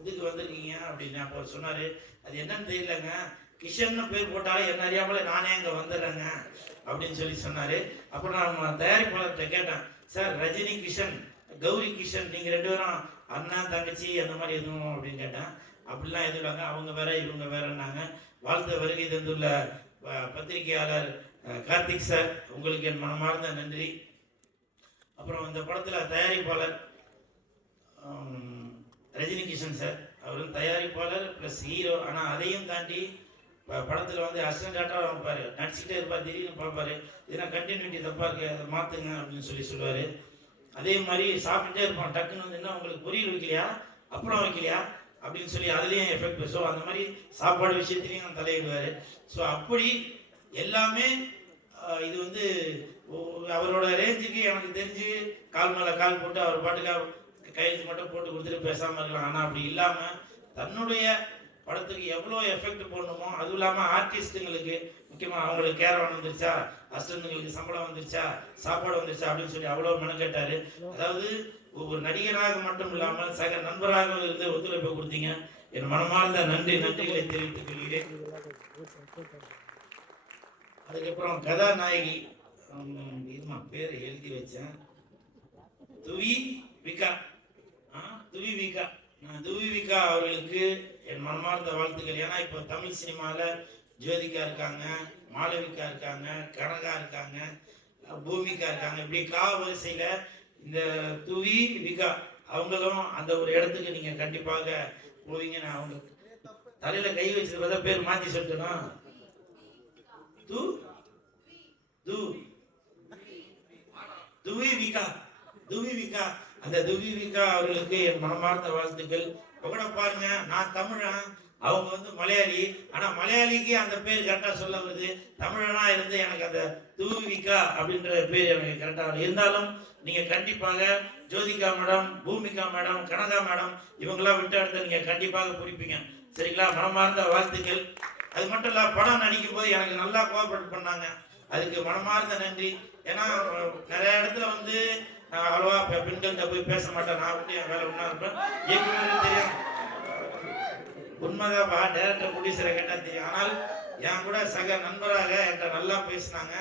இதுக்கு வந்திருக்கீங்க அப்படின்னு. அப்போ சொன்னார், அது என்னன்னு தெரியலங்க, கிஷன்னு பேர் போட்டாலே என்ன அறியாமல நானே அங்கே வந்துடுறேங்க அப்படின்னு சொன்னார். அப்புறம் நான் தயாரிப்பாளர்கிட்ட கேட்டேன், சார் ரஜினி கிஷன், கௌரி கிஷன், நீங்கள் 2 பேரும் அண்ணா தங்கச்சி அந்த மாதிரி எதுவும் அப்படின்னு கேட்டேன். அப்படிலாம் எதுவும் இல்லைங்க, அவங்க வேற இவங்க வேறன்னாங்க. வாழ்த்த வருகை தந்துள்ள பத்திரிகையாளர் கார்த்திக் சார், உங்களுக்கு என் மனமார்ந்த நன்றி. அப்புறம் இந்த படத்தில் தயாரிப்பாளர் ரஜினி கிஷன் சார், அவரும் தயாரிப்பாளர் ப்ளஸ் ஹீரோ. ஆனால் அதையும் தாண்டி படத்தில் வந்து அசிஸ்டன்ட் டேரக்டராக இருப்பார், நடிச்சுக்கிட்டே இருப்பார். திடீர்னு பார்ப்பார், இதெல்லாம் கண்டினியூட்டி தப்பாக இருக்குது, அதை மாற்றுங்க அப்படின்னு சொல்லுவார். அதே மாதிரி சாப்பிட்டுட்டே இருப்பான், டக்குன்னு வந்து என்ன உங்களுக்கு பொரியல் வைக்கலையா, அப்புறம் வைக்கலையா அப்படின்னு சொல்லி அதுலேயும் எஃபெக்ட். ஸோ அந்த மாதிரி சாப்பாடு விஷயத்துலையும் தலையிடுவார். ஸோ அப்படி எல்லாமே இது வந்து அவரோட ரேஞ்சுக்கு எனக்கு தெரிஞ்சு கால் மேலே கால் போட்டு அவர் பாட்டுக்காக கையெழுத்து மட்டும் போட்டு கொடுத்துட்டு பேசாமல் இருக்கலாம். ஆனால் அப்படி இல்லாமல் தன்னுடைய படத்துக்கு எவ்வளோ எஃபெக்ட் போடணுமோ, அதுவும் இல்லாமல் ஆர்டிஸ்ட்டுங்களுக்கு முக்கியமாக அவங்களுக்கு கேரவன் வந்துருச்சா, அசிஸ்டன்ட்டுங்களுக்கு சம்பளம் வந்துருச்சா, சாப்பாடு வந்துருச்சா அப்படின்னு சொல்லி அவ்வளோ மெனக்கட்டார். அதாவது ஒரு நடிகராக மட்டும் இல்லாமல் சக நண்பராக இருந்து ஒத்துழைப்பை கொடுத்தீங்க. என் மனமார்ந்த நன்றிகளை தெரிவித்துக் கொள்கிறேன். அதுக்கப்புறம் கதாநாயகி, இதுமா பேரை எழுதி வச்சேன், துவி விகா அவர்களுக்கு என் மனமார்ந்த வாழ்த்துக்கள். ஏன்னா இப்போ தமிழ் சினிமாவில் ஜோதிகா இருக்காங்க, மாளவிகா இருக்காங்க, கனகா இருக்காங்க, பூமிகா இருக்காங்க. இப்படி வரிசையில் இந்த துவி விகா அவங்களும் அந்த ஒரு இடத்துக்கு நீங்கள் கண்டிப்பாக போவீங்க. நான் அவங்க தலையில் கை வச்சிருப்பதா பேர் மாற்றி சொல்லிட்டேனா, துவி விகா அந்த துவி விகா அவர்களுக்கு என் மனமார்ந்த வாழ்த்துக்கள். கூட பாருங்க, நான் தமிழன், அவங்க வந்து மலையாளி. ஆனா மலையாளிக்கு அந்த பேர் கரெக்டா சொல்ல வருது, தமிழனா இருந்து எனக்கு அந்த துவிகா அப்படின்ற பேர் எனக்கு கரெக்டா இருந்தாலும் நீங்க கண்டிப்பாக Jyothika madam, Bhoomika madam, Kanaka madam இவங்கெல்லாம் விட்டு அடுத்து நீங்க கண்டிப்பாக குறிப்பீங்க. சரிங்களா? மனமார்ந்த வாழ்த்துக்கள். அது மட்டும் இல்ல, படம் நடிக்கும் போது எனக்கு நல்லா கோஆபரேட் பண்ணாங்க, அதுக்கு மனமார்ந்த நன்றி. ஏன்னா நிறைய இடத்துல வந்து நான் அவ்வளோவா பெண்கள்கிட்ட போய் பேச மாட்டேன், நான் விட்டு என் வேலை ஒன்றா இருப்பேன். இயக்குனருக்கு தெரியும், உண்மைதான்ப்பா, டேரக்டர் ப்ரொடியூசரை கேட்டால் தெரியும். ஆனால் என் கூட சக நண்பராக என்கிட்ட நல்லா பேசினாங்க.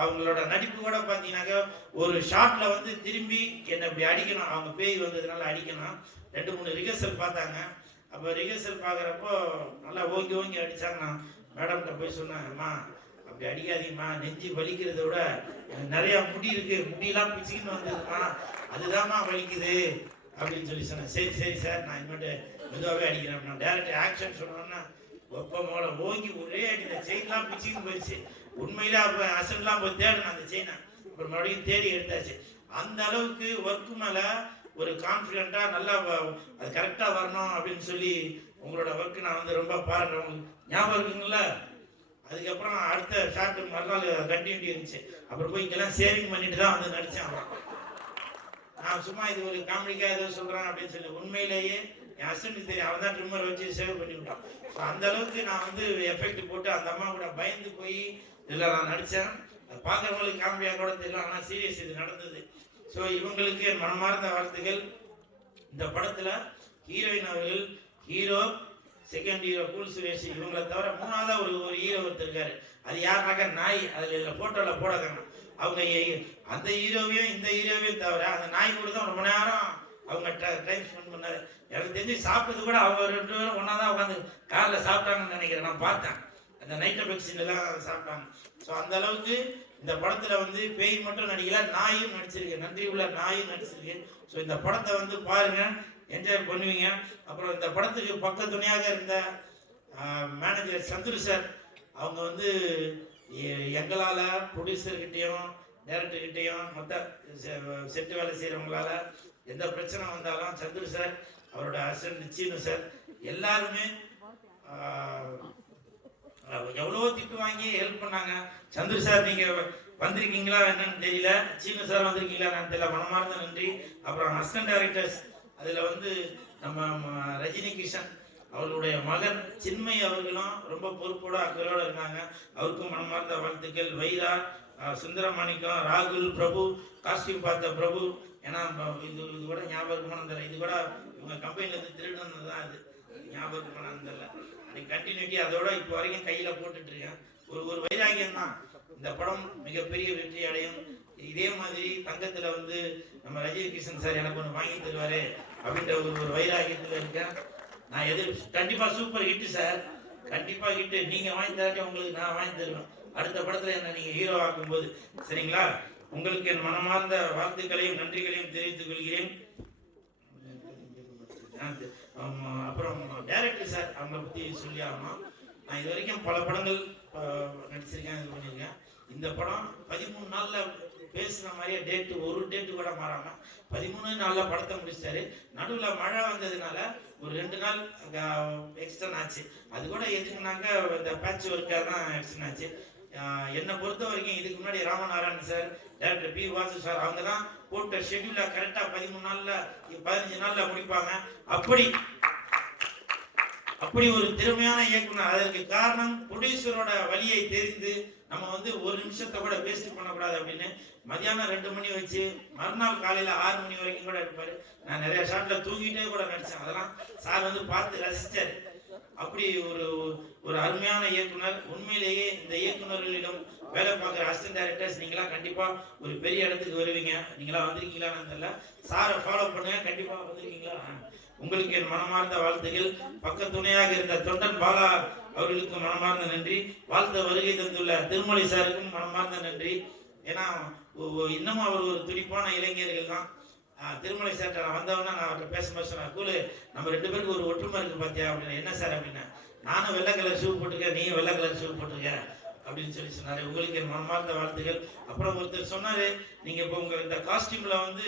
அவங்களோட நடிப்பு கூட பார்த்தீங்கன்னாக்க ஒரு ஷார்ட்ல வந்து திரும்பி என்னை இப்படி அடிக்கணும், அவங்க பேய் வந்ததுனால அடிக்கணும். 2-3 ரிஹர்சல் பார்த்தாங்க. அப்போ ரிஹர்சல் பார்க்குறப்போ நல்லா ஓங்கி அடித்தாங்க. நான் மேடம்கிட்ட போய் சொன்னேன், அம்மா அப்படி அடிக்காதீங்கம்மா, நெஞ்சு வலிக்கிறத விட நிறையா முடி இருக்கு, முடியெல்லாம் பிச்சுக்கின்னு வந்ததும்மா, அதுதான்மா வலிக்குது அப்படின்னு சொன்னேன். சரி சார், நான் இனிமேட்டு மெதுவாகவே அடிக்கிறேன். நான் டேரக்ட் ஆக்ஷன் சொன்னோன்னா வெப்பமோட ஓங்கி ஒரே அடி இந்த செயின்லாம் பிச்சுன்னு போயிடுச்சு. உண்மையிலே அப்போ அசன்லாம் போய் தேடணும் அந்த செயினை. அப்புறம் மறுபடியும் தேடி எடுத்தாச்சு. அந்த அளவுக்கு ஒர்க்கு மேலே ஒரு கான்ஃபிடென்ட்டாக நல்லா அது கரெக்டாக வரணும் அப்படின்னு சொல்லி உங்களோட ஒர்க்கு நான் வந்து ரொம்ப பாடுறேன். உங்களுக்கு ஞாபகம் இருக்குங்களா? அதுக்கப்புறம் அடுத்த ஷார்ட் மறுநாள் கண்டினியூட்டி இருந்துச்சு. அப்புறம் போய் இங்கெல்லாம் சேவிங் பண்ணிட்டு தான் வந்து நடித்தேன். நான் சும்மா இது ஒரு காமெடிக்காக ஏதோ சொல்கிறேன் அப்படின்னு சொல்லி உண்மையிலேயே என் ஹஸ்பண்டுக்கு தெரியும். அவன் தான் ட்ரிம்மர் வச்சு சேவ் பண்ணி விட்டான். ஸோ அந்த அளவுக்கு நான் வந்து எஃபெக்ட் போட்டு அந்த அம்மா கூட பயந்து போய் இதில் நான் நடித்தேன். அது பார்க்குறவங்களுக்கு காமெடியாக கூட தெரியல, ஆனால் சீரியஸ் இது நடந்தது. ஸோ இவங்களுக்கு என் மனமார்ந்த வாழ்த்துக்கள். இந்த படத்தில் ஹீரோயின் அவர்கள், hero, second hero cool Suresh, இவங்களை தவிர மூணாவதாக ஒரு ஹீரோ ஒருத்தர் இருக்காரு. அது யாருனாக்கா நாய். அதில் இதில் ஃபோட்டோவில் போடாதாங்க. அவங்க அந்த ஹீரோவையும் இந்த ஹீரோவையும் தவிர அந்த நாய் கூட தான் ரொம்ப நேரம் அவங்க டைம் ஸ்பெண்ட் பண்ணாரு. எனக்கு தெரிஞ்சு சாப்பிட்டது கூட அவங்க 2 பேரும் ஒன்றா தான் உட்காந்து காரில் சாப்பிட்டாங்கன்னு நினைக்கிறேன். நான் பார்த்தேன் அந்த நைட் பெக்ஸின்லாம் சாப்பிட்டாங்க. ஸோ அந்த அளவுக்கு இந்த படத்தில் வந்து பேய் மட்டும் நடிக்கல, நாயும் நடிச்சிருக்கு. நன்றி உள்ள நாயும் நடிச்சிருக்கு. ஸோ இந்த படத்தை வந்து பாருங்கள், என்ஜாய் பண்ணுவீங்க. அப்புறம் இந்த படத்துக்கு பக்க துணையாக இருந்த மேனேஜர் சந்துரு சார், அவங்க வந்து எங்களால் ப்ரொடியூசர்கிட்டையும் டைரக்டர்கிட்டையும் மற்ற செட்டு வேலை செய்கிறவங்களால எந்த பிரச்சனை வந்தாலும் சந்துரு சார், அவரோட அசிஸ்டன்ட் சீனு சார் எல்லாருமே எவ்வளோ திட்டு வாங்கி ஹெல்ப் பண்ணாங்க. சந்துரு சார் நீங்கள் வந்திருக்கீங்களா என்னன்னு தெரியல, சீனு சார் வந்திருக்கீங்களா என்னன்னு தெரியல, மனமார்ந்த நன்றி. அப்புறம் அசிஸ்டன்ட் டைரக்டர்ஸ், அதில் வந்து நம்ம ரஜினி கிஷன் அவர்களுடைய மகன் சின்மய் அவர்களும் ரொம்ப பொறுப்போட அக்கறையோடு இருந்தாங்க. அவருக்கும் மனமார்ந்த வாழ்த்துக்கள். வைரா, சுந்தரமாணிக்கம், ராகுல், பிரபு, காஸ்டியூம் பார்த்த பிரபு, ஏன்னா இது கூட ஞாபகமான தெரியல, இது கூட இவங்க கம்பெனிலேருந்து திருடுனது தான். இது ஞாபகமான தெரியல. அன்றைக்கி கண்டினியூட்டி அதோட இப்போ வரைக்கும் கையில் போட்டுட்ருக்கேன். ஒரு வைராகியம் தான். இந்த படம் மிகப்பெரிய வெற்றி அடையும். இதே மாதிரி தங்கத்தில் வந்து நம்ம ரஜினி கிஷன் சார் எனக்கு ஒன்று வாங்கி தருவார் அப்படின்ற ஒரு வைராகியத்தில் இருக்கேன். நான் கண்டிப்பாக சூப்பர் ஹிட்டு சார், கண்டிப்பாக ஹிட்டு. நீங்கள் வாங்கி தராட்டி உங்களுக்கு நான் வாங்கி தருவேன் அடுத்த படத்தில் என்ன நீங்கள் ஹீரோ ஆக்கும்போது. சரிங்களா? உங்களுக்கு என் மனமார்ந்த வாழ்த்துக்களையும் நன்றிகளையும் தெரிவித்துக் கொள்கிறேன். அப்புறம் டைரக்டர் சார், அவங்கள பற்றி சொல்லி ஆகணும். நான் இது வரைக்கும் பல படங்கள் நடிச்சிருக்கேன், இது பண்ணியிருக்கேன். இந்த படம் 13 நாளில் பேசுன மாதிரியே ஒரு டேட்டு கூட மாறாமல் 13 நாளில் படத்தை முடிச்சிட்டாரு. நடுவில் மழை வந்ததுனால ஒரு 2 நாள் எக்ஸ்டன் ஆச்சு. அது கூட எதுக்குனாங்க இந்த பேட்ச் ஒர்க்காக தான் எக்ஸ்டன் ஆச்சு. என்னை பொறுத்த வரைக்கும் இதுக்கு முன்னாடி Ramanarayanan sir, director P Vasu sir, அவங்க தான் போட்ட ஷெட்யூலை கரெக்டாக 13 நாளில் 15 நாளில் முடிப்பாங்க. அப்படி ஒரு திறமையான இயக்குனர். அதற்கு காரணம் ப்ரொடியூசரோட வழியை தெரிந்து நம்ம வந்து ஒரு நிமிஷத்தை கூட வேஸ்ட் பண்ணக்கூடாது அப்படின்னு மதியானம் 2 மணி வச்சு மறுநாள் காலையில் 6 மணி வரைக்கும் கூட இருப்பார். நான் நிறைய ஷாட்டில் தூங்கிட்டே கூட நடித்தேன். அதெல்லாம் சார் வந்து பார்த்து ரசித்தார். அப்படி ஒரு அருமையான இயக்குனர். உண்மையிலேயே இந்த இயக்குநர்களிடம் வேலை பார்க்குற அசிஸ்டன்ட் டைரக்டர்ஸ் நீங்களாம் கண்டிப்பாக ஒரு பெரிய இடத்துக்கு வருவீங்க. நீங்களாம் வந்திருக்கீங்களான்னு தெரியல, சாரை ஃபாலோ பண்ணுங்க. கண்டிப்பாக வந்திருக்கீங்களா? உங்களுக்கு என் மனமார்ந்த வாழ்த்துக்கள். பக்க துணையாக இருந்த தொண்டன் பாலா அவர்களுக்கு மனமார்ந்த நன்றி. வாழ்த்த வருகை தந்துள்ள திருமலை சாருக்கும் மனமார்ந்த நன்றி. ஏன்னா இன்னமும் அவர் ஒரு துடிப்பான இளைஞர்கள் தான். திருமலை சார்ட்ட நான் வந்தவொன்னே நான் அவர்கிட்ட பேசும்போது சொன்னேன், கூலு நம்ம 2 பேருக்கு ஒரு ஒற்றுமை இருக்குது பார்த்தியா அப்படின்னு. என்ன சார் அப்படின்னா, நானும் வெள்ளை கலர் ஷூ போட்டிருக்கேன், நீயும் வெள்ளை கலர் ஷூ போட்டிருக்க அப்படின்னு சொல்லி சொன்னார். உங்களுக்கு என் மனமார்ந்த வாழ்த்துக்கள். அப்புறம் ஒருத்தர் சொன்னார், நீங்கள் இப்போ உங்கள் இந்த காஸ்டியூமில் வந்து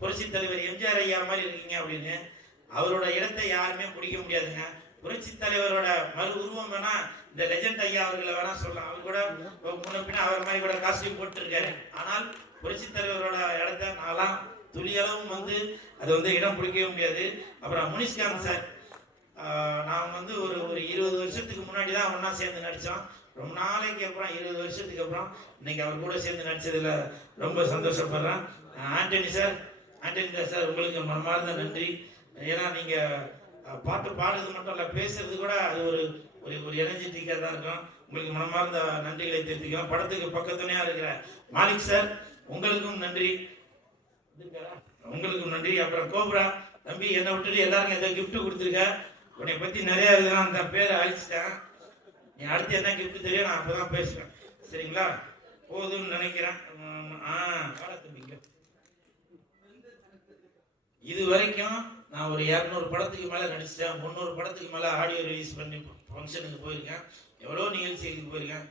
புரட்சி தலைவர் எம்ஜிஆர் ஐயா மாதிரி இருக்கீங்க அப்படின்னு. அவரோட இடத்தை யாருமே பிடிக்க முடியாதுங்க. புரட்சி தலைவரோட மறு உருவம் வேணா இந்த லெஜண்ட் ஐயா அவர்களை வேணா சொல்லலாம். அவர் கூட முன்ன பின்ன அவர் மாதிரி கூட காஸ்டியூம் போட்டுருக்காரு. ஆனால் புரட்சி தலைவரோட இடத்த நான்லாம் துளியளவும் வந்து அது வந்து இடம் பிடிக்கவே முடியாது. அப்புறம் முனிஷ்காந்த் சார், நான் வந்து ஒரு 20 வருஷத்துக்கு முன்னாடி தான் ஒன்றா சேர்ந்து நடித்தோம். ரொம்ப நாளைக்கு அப்புறம் 20 வருஷத்துக்கு அப்புறம் இன்னைக்கு அவர் கூட சேர்ந்து நடித்ததில் ரொம்ப சந்தோஷப்படுறேன். ஆண்டனி சார், உங்களுக்கு மனமார்ந்த நன்றி. ஏன்னா நீங்கள் பாட்டு பாடுறது மட்டும் இல்லை, பேசுறது கூட அது ஒரு எனர்ஜெட்டிக்காக தான் இருக்கும். உங்களுக்கு மனமார்ந்த நன்றிகளை தெரிவிக்கிறோம். படத்துக்கு பக்கத்துணையாக இருக்கிற மாலிக் சார், உங்களுக்கும் நன்றி. அப்புறம் கோப்ரா தம்பி, என்னை விட்டுட்டு எல்லாருக்கும் ஏதோ கிஃப்ட் கொடுத்துருக்க. உன்னை பற்றி நிறையா இதெல்லாம் அந்த பேரை அழிச்சிட்டேன். நீ அடுத்து என்ன கிஃப்ட் தெரியும், நான் அப்போ தான் பேசுவேன். சரிங்களா? போதும்னு நினைக்கிறேன். தம்பிங்க, இது வரைக்கும் நான் ஒரு 200 படத்துக்கு மேலே நடிச்சிட்டேன், 300 படத்துக்கு மேலே ஆடியோ ரிலீஸ் பண்ணி ஃபங்க்ஷனுக்கு போயிருக்கேன், எவ்வளோ நிகழ்ச்சிகளுக்கு போயிருக்கேன்.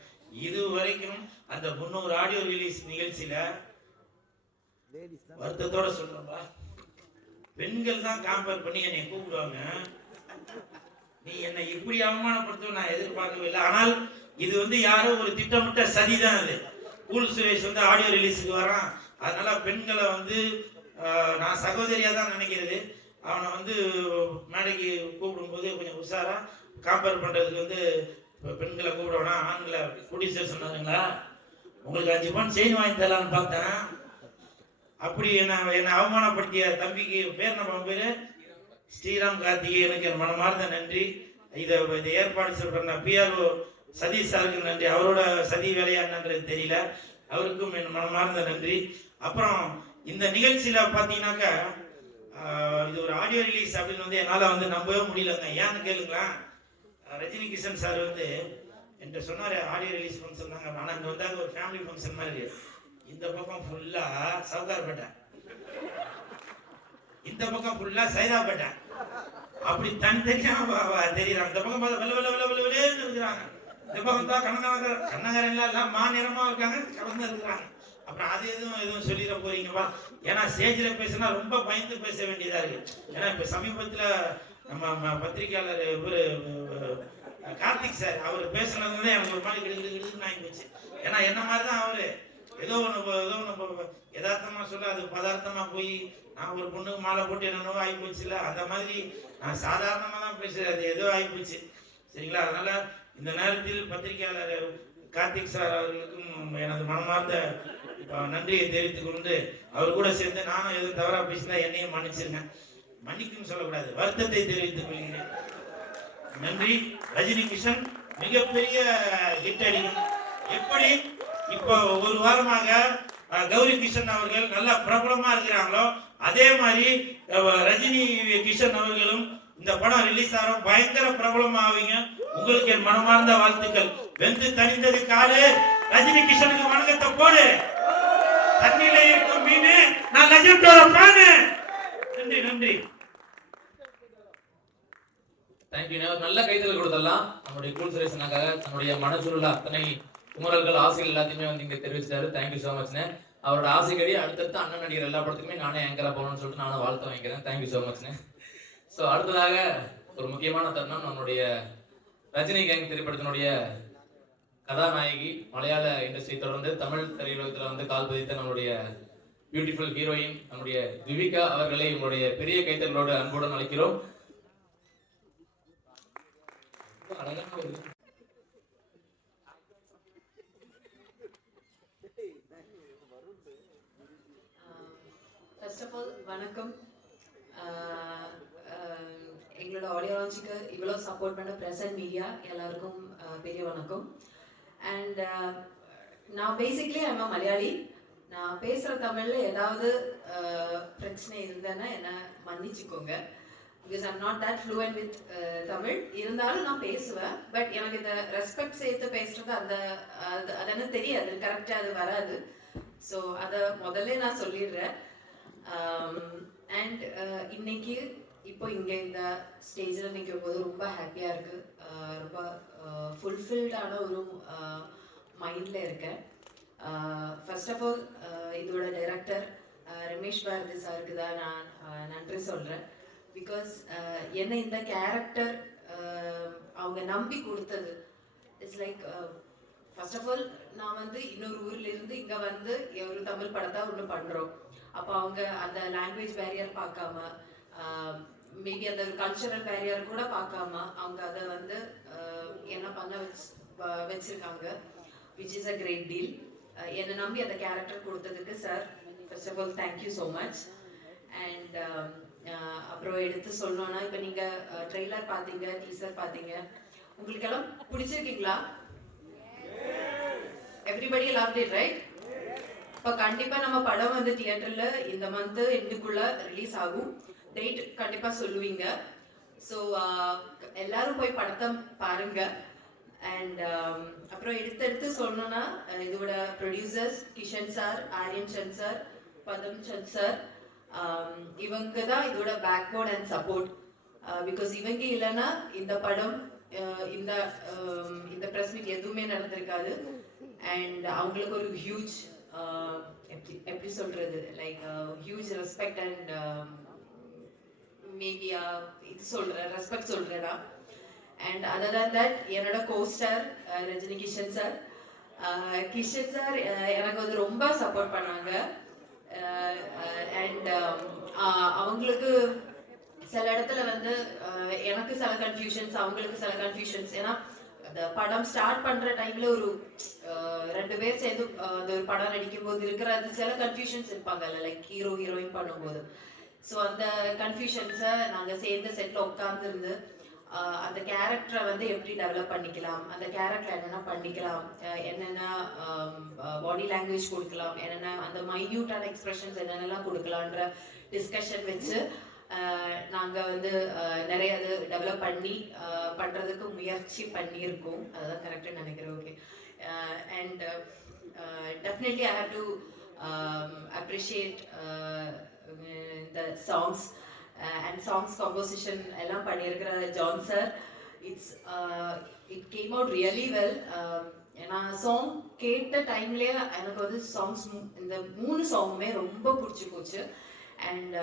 இது வரைக்கும் அந்த 300 ஆடியோ ரிலீஸ் நிகழ்ச்சியில் வருத்தத்தோட சொல்கிறேன்ப்பா, பெண்கள் தான் காம்பேர் பண்ணி என்னை கூப்பிடுவாங்க. நீ என்னை இப்படி அவமானப்படுத்தும் நான் எதிர்பார்க்கவே இல்லை. ஆனால் இது வந்து யாரோ ஒரு திட்டமிட்ட சதி தான். அது கூல் சுரேஷ் வந்து ஆடியோ ரிலீஸுக்கு வரான், அதனால பெண்களை வந்து நான் சகோதரியாக தான் நினைக்கிறது. அவனை வந்து மேடைக்கு கூப்பிடும்போது கொஞ்சம் உஷாரா காம்பேர் பண்ணுறதுக்கு வந்து பெண்களை கூப்பிடுவானா ஆண்களை கூட்டிட்டு சொன்னாருங்களா, உங்களுக்கு 5 பவுன் செயின் வாங்கி தரலான்னு பார்த்தேன். அப்படி என்னை அவமானப்படுத்திய தம்பிக்கு பேர் நம்ம பேர் ஸ்ரீராம் கார்த்திகேயனுக்கு என் மனமார்ந்த நன்றி. இதை ஏற்பாடு சொல்கிறேன் பிஆர்ஓ சதீஷ் சாருக்கு நன்றி. அவரோட சதி வேலையான்றது தெரியல, அவருக்கும் என் மனமார்ந்த நன்றி. அப்புறம் இந்த நிகழ்ச்சியில் பார்த்தீங்கன்னாக்கா இது ஒரு ஆடியோ ரிலீஸ் அப்படின்னு வந்து என்னால் வந்து நம்பவே முடியலங்க. ஏன்னு கேளுங்களேன், ரஜினி கிஷன் சார் வந்து என்கிட்ட சொன்னார் ஆடியோ ரிலீஸ் ஃபங்க்ஷன் தாங்க. ஆனால் இங்கே வந்தாங்க ஒரு ஃபேமிலி ஃபங்க்ஷன் மாதிரி. இந்த பக்கம் ஃபுல்லாக சவுகார்பேட்டை, இந்த பக்கம் ஃபுல்லாக சைதாப்பேட்டை, அப்படி தனித்தனியாக தெரியுறாங்க. இந்த பக்கம் பார்த்தா வெள்ள வெள்ள வெள்ள வெள்ள வெள்ளேன்னு இருக்கிறாங்க, இந்த பக்கம் தான் கண்ணகாரன் எல்லாம் மாநிறமாக இருக்காங்க, கலந்து இருக்கிறாங்க. அப்புறம் அது எதுவும் சொல்லிட போறீங்கப்பா. ஏன்னா ஸ்டேஜில் பேசினா ரொம்ப பயந்து பேச வேண்டியதாக இருக்கு. ஏன்னா இப்போ சமீபத்தில் நம்ம பத்திரிகையாளர் இவர் கார்த்திக் சார் அவர் பேசுனது எனக்கு ஒரு மாதிரி கிடுக்கிடுன்னு ஆகி போச்சு. ஏன்னா என்ன மாதிரி தான் அவரு ஏதோ ஒன்று யதார்த்தமாக சொல்ல அது பதார்த்தமாக போய் நான் ஒரு பொண்ணுக்கு மாலை போட்டு என்னென்னவோ ஆகி போச்சு இல்லை, அந்த மாதிரி நான் சாதாரணமாக தான் பேசுகிறேன், அது ஏதோ ஆகி போச்சு சரிங்களா. அதனால இந்த நேரத்தில் பத்திரிகையாளர் கார்த்திக் சார் அவர்களுக்கும் எனது மனமார்ந்த நன்றியை தெரிவித்துக் கொண்டு அவர் கூட சேர்ந்து நானும் எதுவும் தவறாக பேசினா என்னையும் மன்னிச்சிருங்க. மன்னிக்கும் சொல்லக்கூடாது, வருத்தத்தை தெரிவித்துக் கொள்கிறேன். நன்றி. ரஜினி கிஷன் மிகப்பெரிய ஹிட் அடிக்கும். எப்படி இப்போ ஒரு வாரமாக கௌரி கிஷன் அவர்கள் நல்ல பிரபலமா இருக்கிறாங்களோ அதே மாதிரி ரஜினி கிஷன் அவர்களும் இந்த படம் ரிலீஸ் ஆகும் பயங்கர பிரபலமாவீங்க. உங்களுக்கு என் மனமார்ந்த வாழ்த்துக்கள். வெந்து தணிந்தது காலு, ரஜினி கிஷனுக்கு வணக்கத்தை போடு. தண்ணியில இருக்கும் மீன், நான் லெஜெண்டோட ஃபேன். நன்றி நன்றி. தேங்க்யூ. நல்ல கைத்தல் கொடுத்துடலாம் நம்முடைய கூல் சுரேஷனாக்காக. தன்னுடைய மனசுள்ள அத்தனை குமரல்கள் ஆசைகள் எல்லாத்தையுமே வந்து இங்க தெரிவிச்சிட்டாரு. Thank you so மச்ண்ணே. அவரோட ஆசைக்கடி அடுத்தடுத்து அண்ணன் நடிகர் எல்லா படத்துக்குமே நானே ஆங்கரா போகணும்னு சொல்லிட்டு நானும் வாழ்த்து வாங்கிக்கிறேன். Thank you so மச்ண்ணே. ஸோ அடுத்ததாக ஒரு முக்கியமான தருணம், நம்மளுடைய ரஜினி கேங் திரைப்படத்தினுடைய கதாநாயகி, மலையாள இண்டஸ்ட்ரி தொடர்ந்து தமிழ் திரையுலகத்தில் வந்து கால் பதித்த நம்மளுடைய பியூட்டிஃபுல் ஹீரோயின் நம்முடைய திவிகா அவர்களை உங்களுடைய பெரிய கைத்தர்களோடு அன்புடன் அழைக்கிறோம். ஃபர்ஸ்ட் ஆஃப் ஆல் வணக்கம். எங்களோட ஆடியோ லான்ச்சுக்கு இவ்வளோ சப்போர்ட் பண்ண ப்ரெஸ் அண்ட் மீடியா எல்லாருக்கும் பெரிய வணக்கம். அண்ட் நான் பேசிக்லி ஐம் மலையாளி. நான் பேசுகிற தமிழில் ஏதாவது பிரச்சனை இருந்தேன்னா என்னை மன்னிச்சுக்கோங்க. Because I'm not that fluent with Tamil. இருந்தாலும் நான் பேசுவேன். பட் எனக்கு இந்த ரெஸ்பெக்ட் சேர்த்து பேசுறது அது என்ன தெரியாது, கரெக்டாக அது வராது. ஸோ அதை முதல்ல நான் சொல்லிடுறேன். அண்ட் இன்னைக்கு இப்போ இங்கே இந்த ஸ்டேஜில் நிற்கும் போது ரொம்ப ஹாப்பியாக இருக்குது. ரொம்ப ஃபுல்ஃபில்டான ஒரு மைண்டில் இருக்கேன். ஃபர்ஸ்ட் ஆஃப் ஆல் இதோட டைரக்டர் ரமேஷ் பாரதி சாருக்கு தான் நான் நன்றி சொல்கிறேன். பிகாஸ் என்ன இந்த கேரக்டர் அவங்க நம்பி கொடுத்தது. It's like first of all நான் வந்து இன்னொரு ஊர்லேருந்து இங்கே வந்து ஒரு தமிழ் படத்தை ஒன்று பண்ணுறோம். அப்போ அவங்க அந்த லாங்குவேஜ் பேரியர் பார்க்காம, மேபி அந்த கல்ச்சரல் பேரியர் கூட பார்க்காம அவங்க அதை வந்து என்ன பண்ண வச்சிருக்காங்க, which is a great deal. என்னை நம்பி அந்த கேரக்டர் கொடுத்ததுக்கு sir first of all thank you so much. And அப்புறம் எடுத்து சொல்லணும்னா, இப்போ நீங்கள் ட்ரெய்லர் பார்த்தீங்க, டீசர் பார்த்தீங்க, உங்களுக்கெல்லாம் பிடிச்சிருக்கீங்களா? Everybody loved it right? இப்போ கண்டிப்பாக நம்ம படம் வந்து தியேட்டரில் இந்த மந்த்து எண்டுக்குள்ளே ரிலீஸ் ஆகும். டேட் கண்டிப்பாக சொல்லுவீங்க. ஸோ எல்லாரும் போய் படத்தை பாருங்க. அண்ட் அப்புறம் எடுத்து சொல்லணும்னா, இதோட producers Kishan sir, Aryan Chand sir, பதம் சந்த் சார், இவங்க தான் இதோட பேக்போன் அண்ட் சப்போர்ட். பிகாஸ் இவங்க இல்லைன்னா இந்த படம் இந்த இந்த ப்ரெஸ் மீட் எதுவுமே நடந்திருக்காது. அண்ட் அவங்களுக்கு ஒரு ஹியூஜ் எப்படி சொல்றது, like huge respect and maybe இது சொல்றேன், ரெஸ்பெக்ட் சொல்றேன்னா. அண்ட் அதர் தேன் தட் என்னோட co-star Rajini Kishan sir, Kishan sir எனக்கு வந்து ரொம்ப சப்போர்ட் பண்ணாங்க. அண்ட் அவங்களுக்கு சில இடத்துல வந்து எனக்கு சில கன்ஃபியூஷன்ஸ், அவங்களுக்கு சில கன்ஃபியூஷன்ஸ். ஏன்னா அந்த படம் ஸ்டார்ட் பண்ற டைம்ல ஒரு 2 பேர் சேர்ந்து அந்த ஒரு படம் நடிக்கும் போது இருக்கிற சில கன்ஃபியூஷன்ஸ் இருப்பாங்கல்ல, லைக் ஹீரோ ஹீரோயின் பண்ணும்போது. ஸோ அந்த கன்ஃபியூஷன்ஸை நாங்கள் சேர்ந்து செட்டில் உட்காந்துருந்து அந்த கேரக்டரை வந்து எப்படி டெவலப் பண்ணிக்கலாம், அந்த கேரக்டர் என்னென்ன பண்ணிக்கலாம், என்னென்ன பாடி லாங்குவேஜ் கொடுக்கலாம், என்னென்ன அந்த மைன்யூட்டான எக்ஸ்பிரஷன்ஸ் என்னென்னலாம் கொடுக்கலான்ற டிஸ்கஷன் வச்சு நாங்கள் வந்து நிறைய அது டெவலப் பண்ணி பண்ணுறதுக்கு முயற்சி பண்ணியிருக்கோம். அதுதான் கரெக்டாக நினைக்கிறேன். Okay. And definitely I have to appreciate the songs and songs composition எல்லாம் பண்ணியிருக்கிற John sir. It came out really well. நான் சாங் கேட்ட டைம்லேயே எனக்கு வந்து சாங்ஸ் இந்த 3 சாங்குமே ரொம்ப பிடிச்சி போச்சு. அண்ட்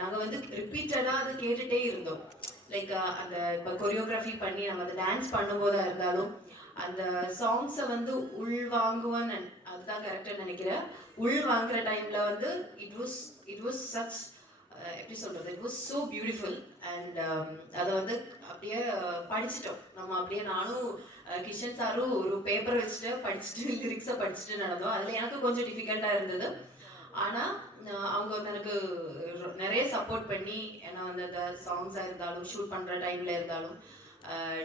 நாங்கள் வந்து ரிப்பீட்டடாக அது கேட்டுகிட்டே இருந்தோம். லைக் அந்த இப்போ கொரியோகிராஃபி பண்ணி நம்ம அந்த டான்ஸ் பண்ணும்போதாக இருந்தாலும் அந்த சாங்ஸை வந்து உள்வாங்குவேன்னு அதுதான் கரெக்டாக நினைக்கிறேன். உள் வாங்குற டைமில் வந்து இட் வாஸ் சச் எப்படி சொல்கிறது, it was so beautiful. And அதை வந்து அப்படியே படிச்சிட்டோம் நம்ம. அப்படியே நானும் கிஷன் சாரும் ஒரு பேப்பர் வச்சுட்டு படிச்சுட்டு லிரிக்ஸை படிச்சுட்டு நடந்தோம். அதில் எனக்கு கொஞ்சம் டிஃபிகல்ட்டாக இருந்தது. ஆனால் அவங்க வந்து எனக்கு நிறைய சப்போர்ட் பண்ணி, ஏன்னா வந்து அந்த சாங்ஸாக இருந்தாலும் ஷூட் பண்ணுற டைமில் இருந்தாலும்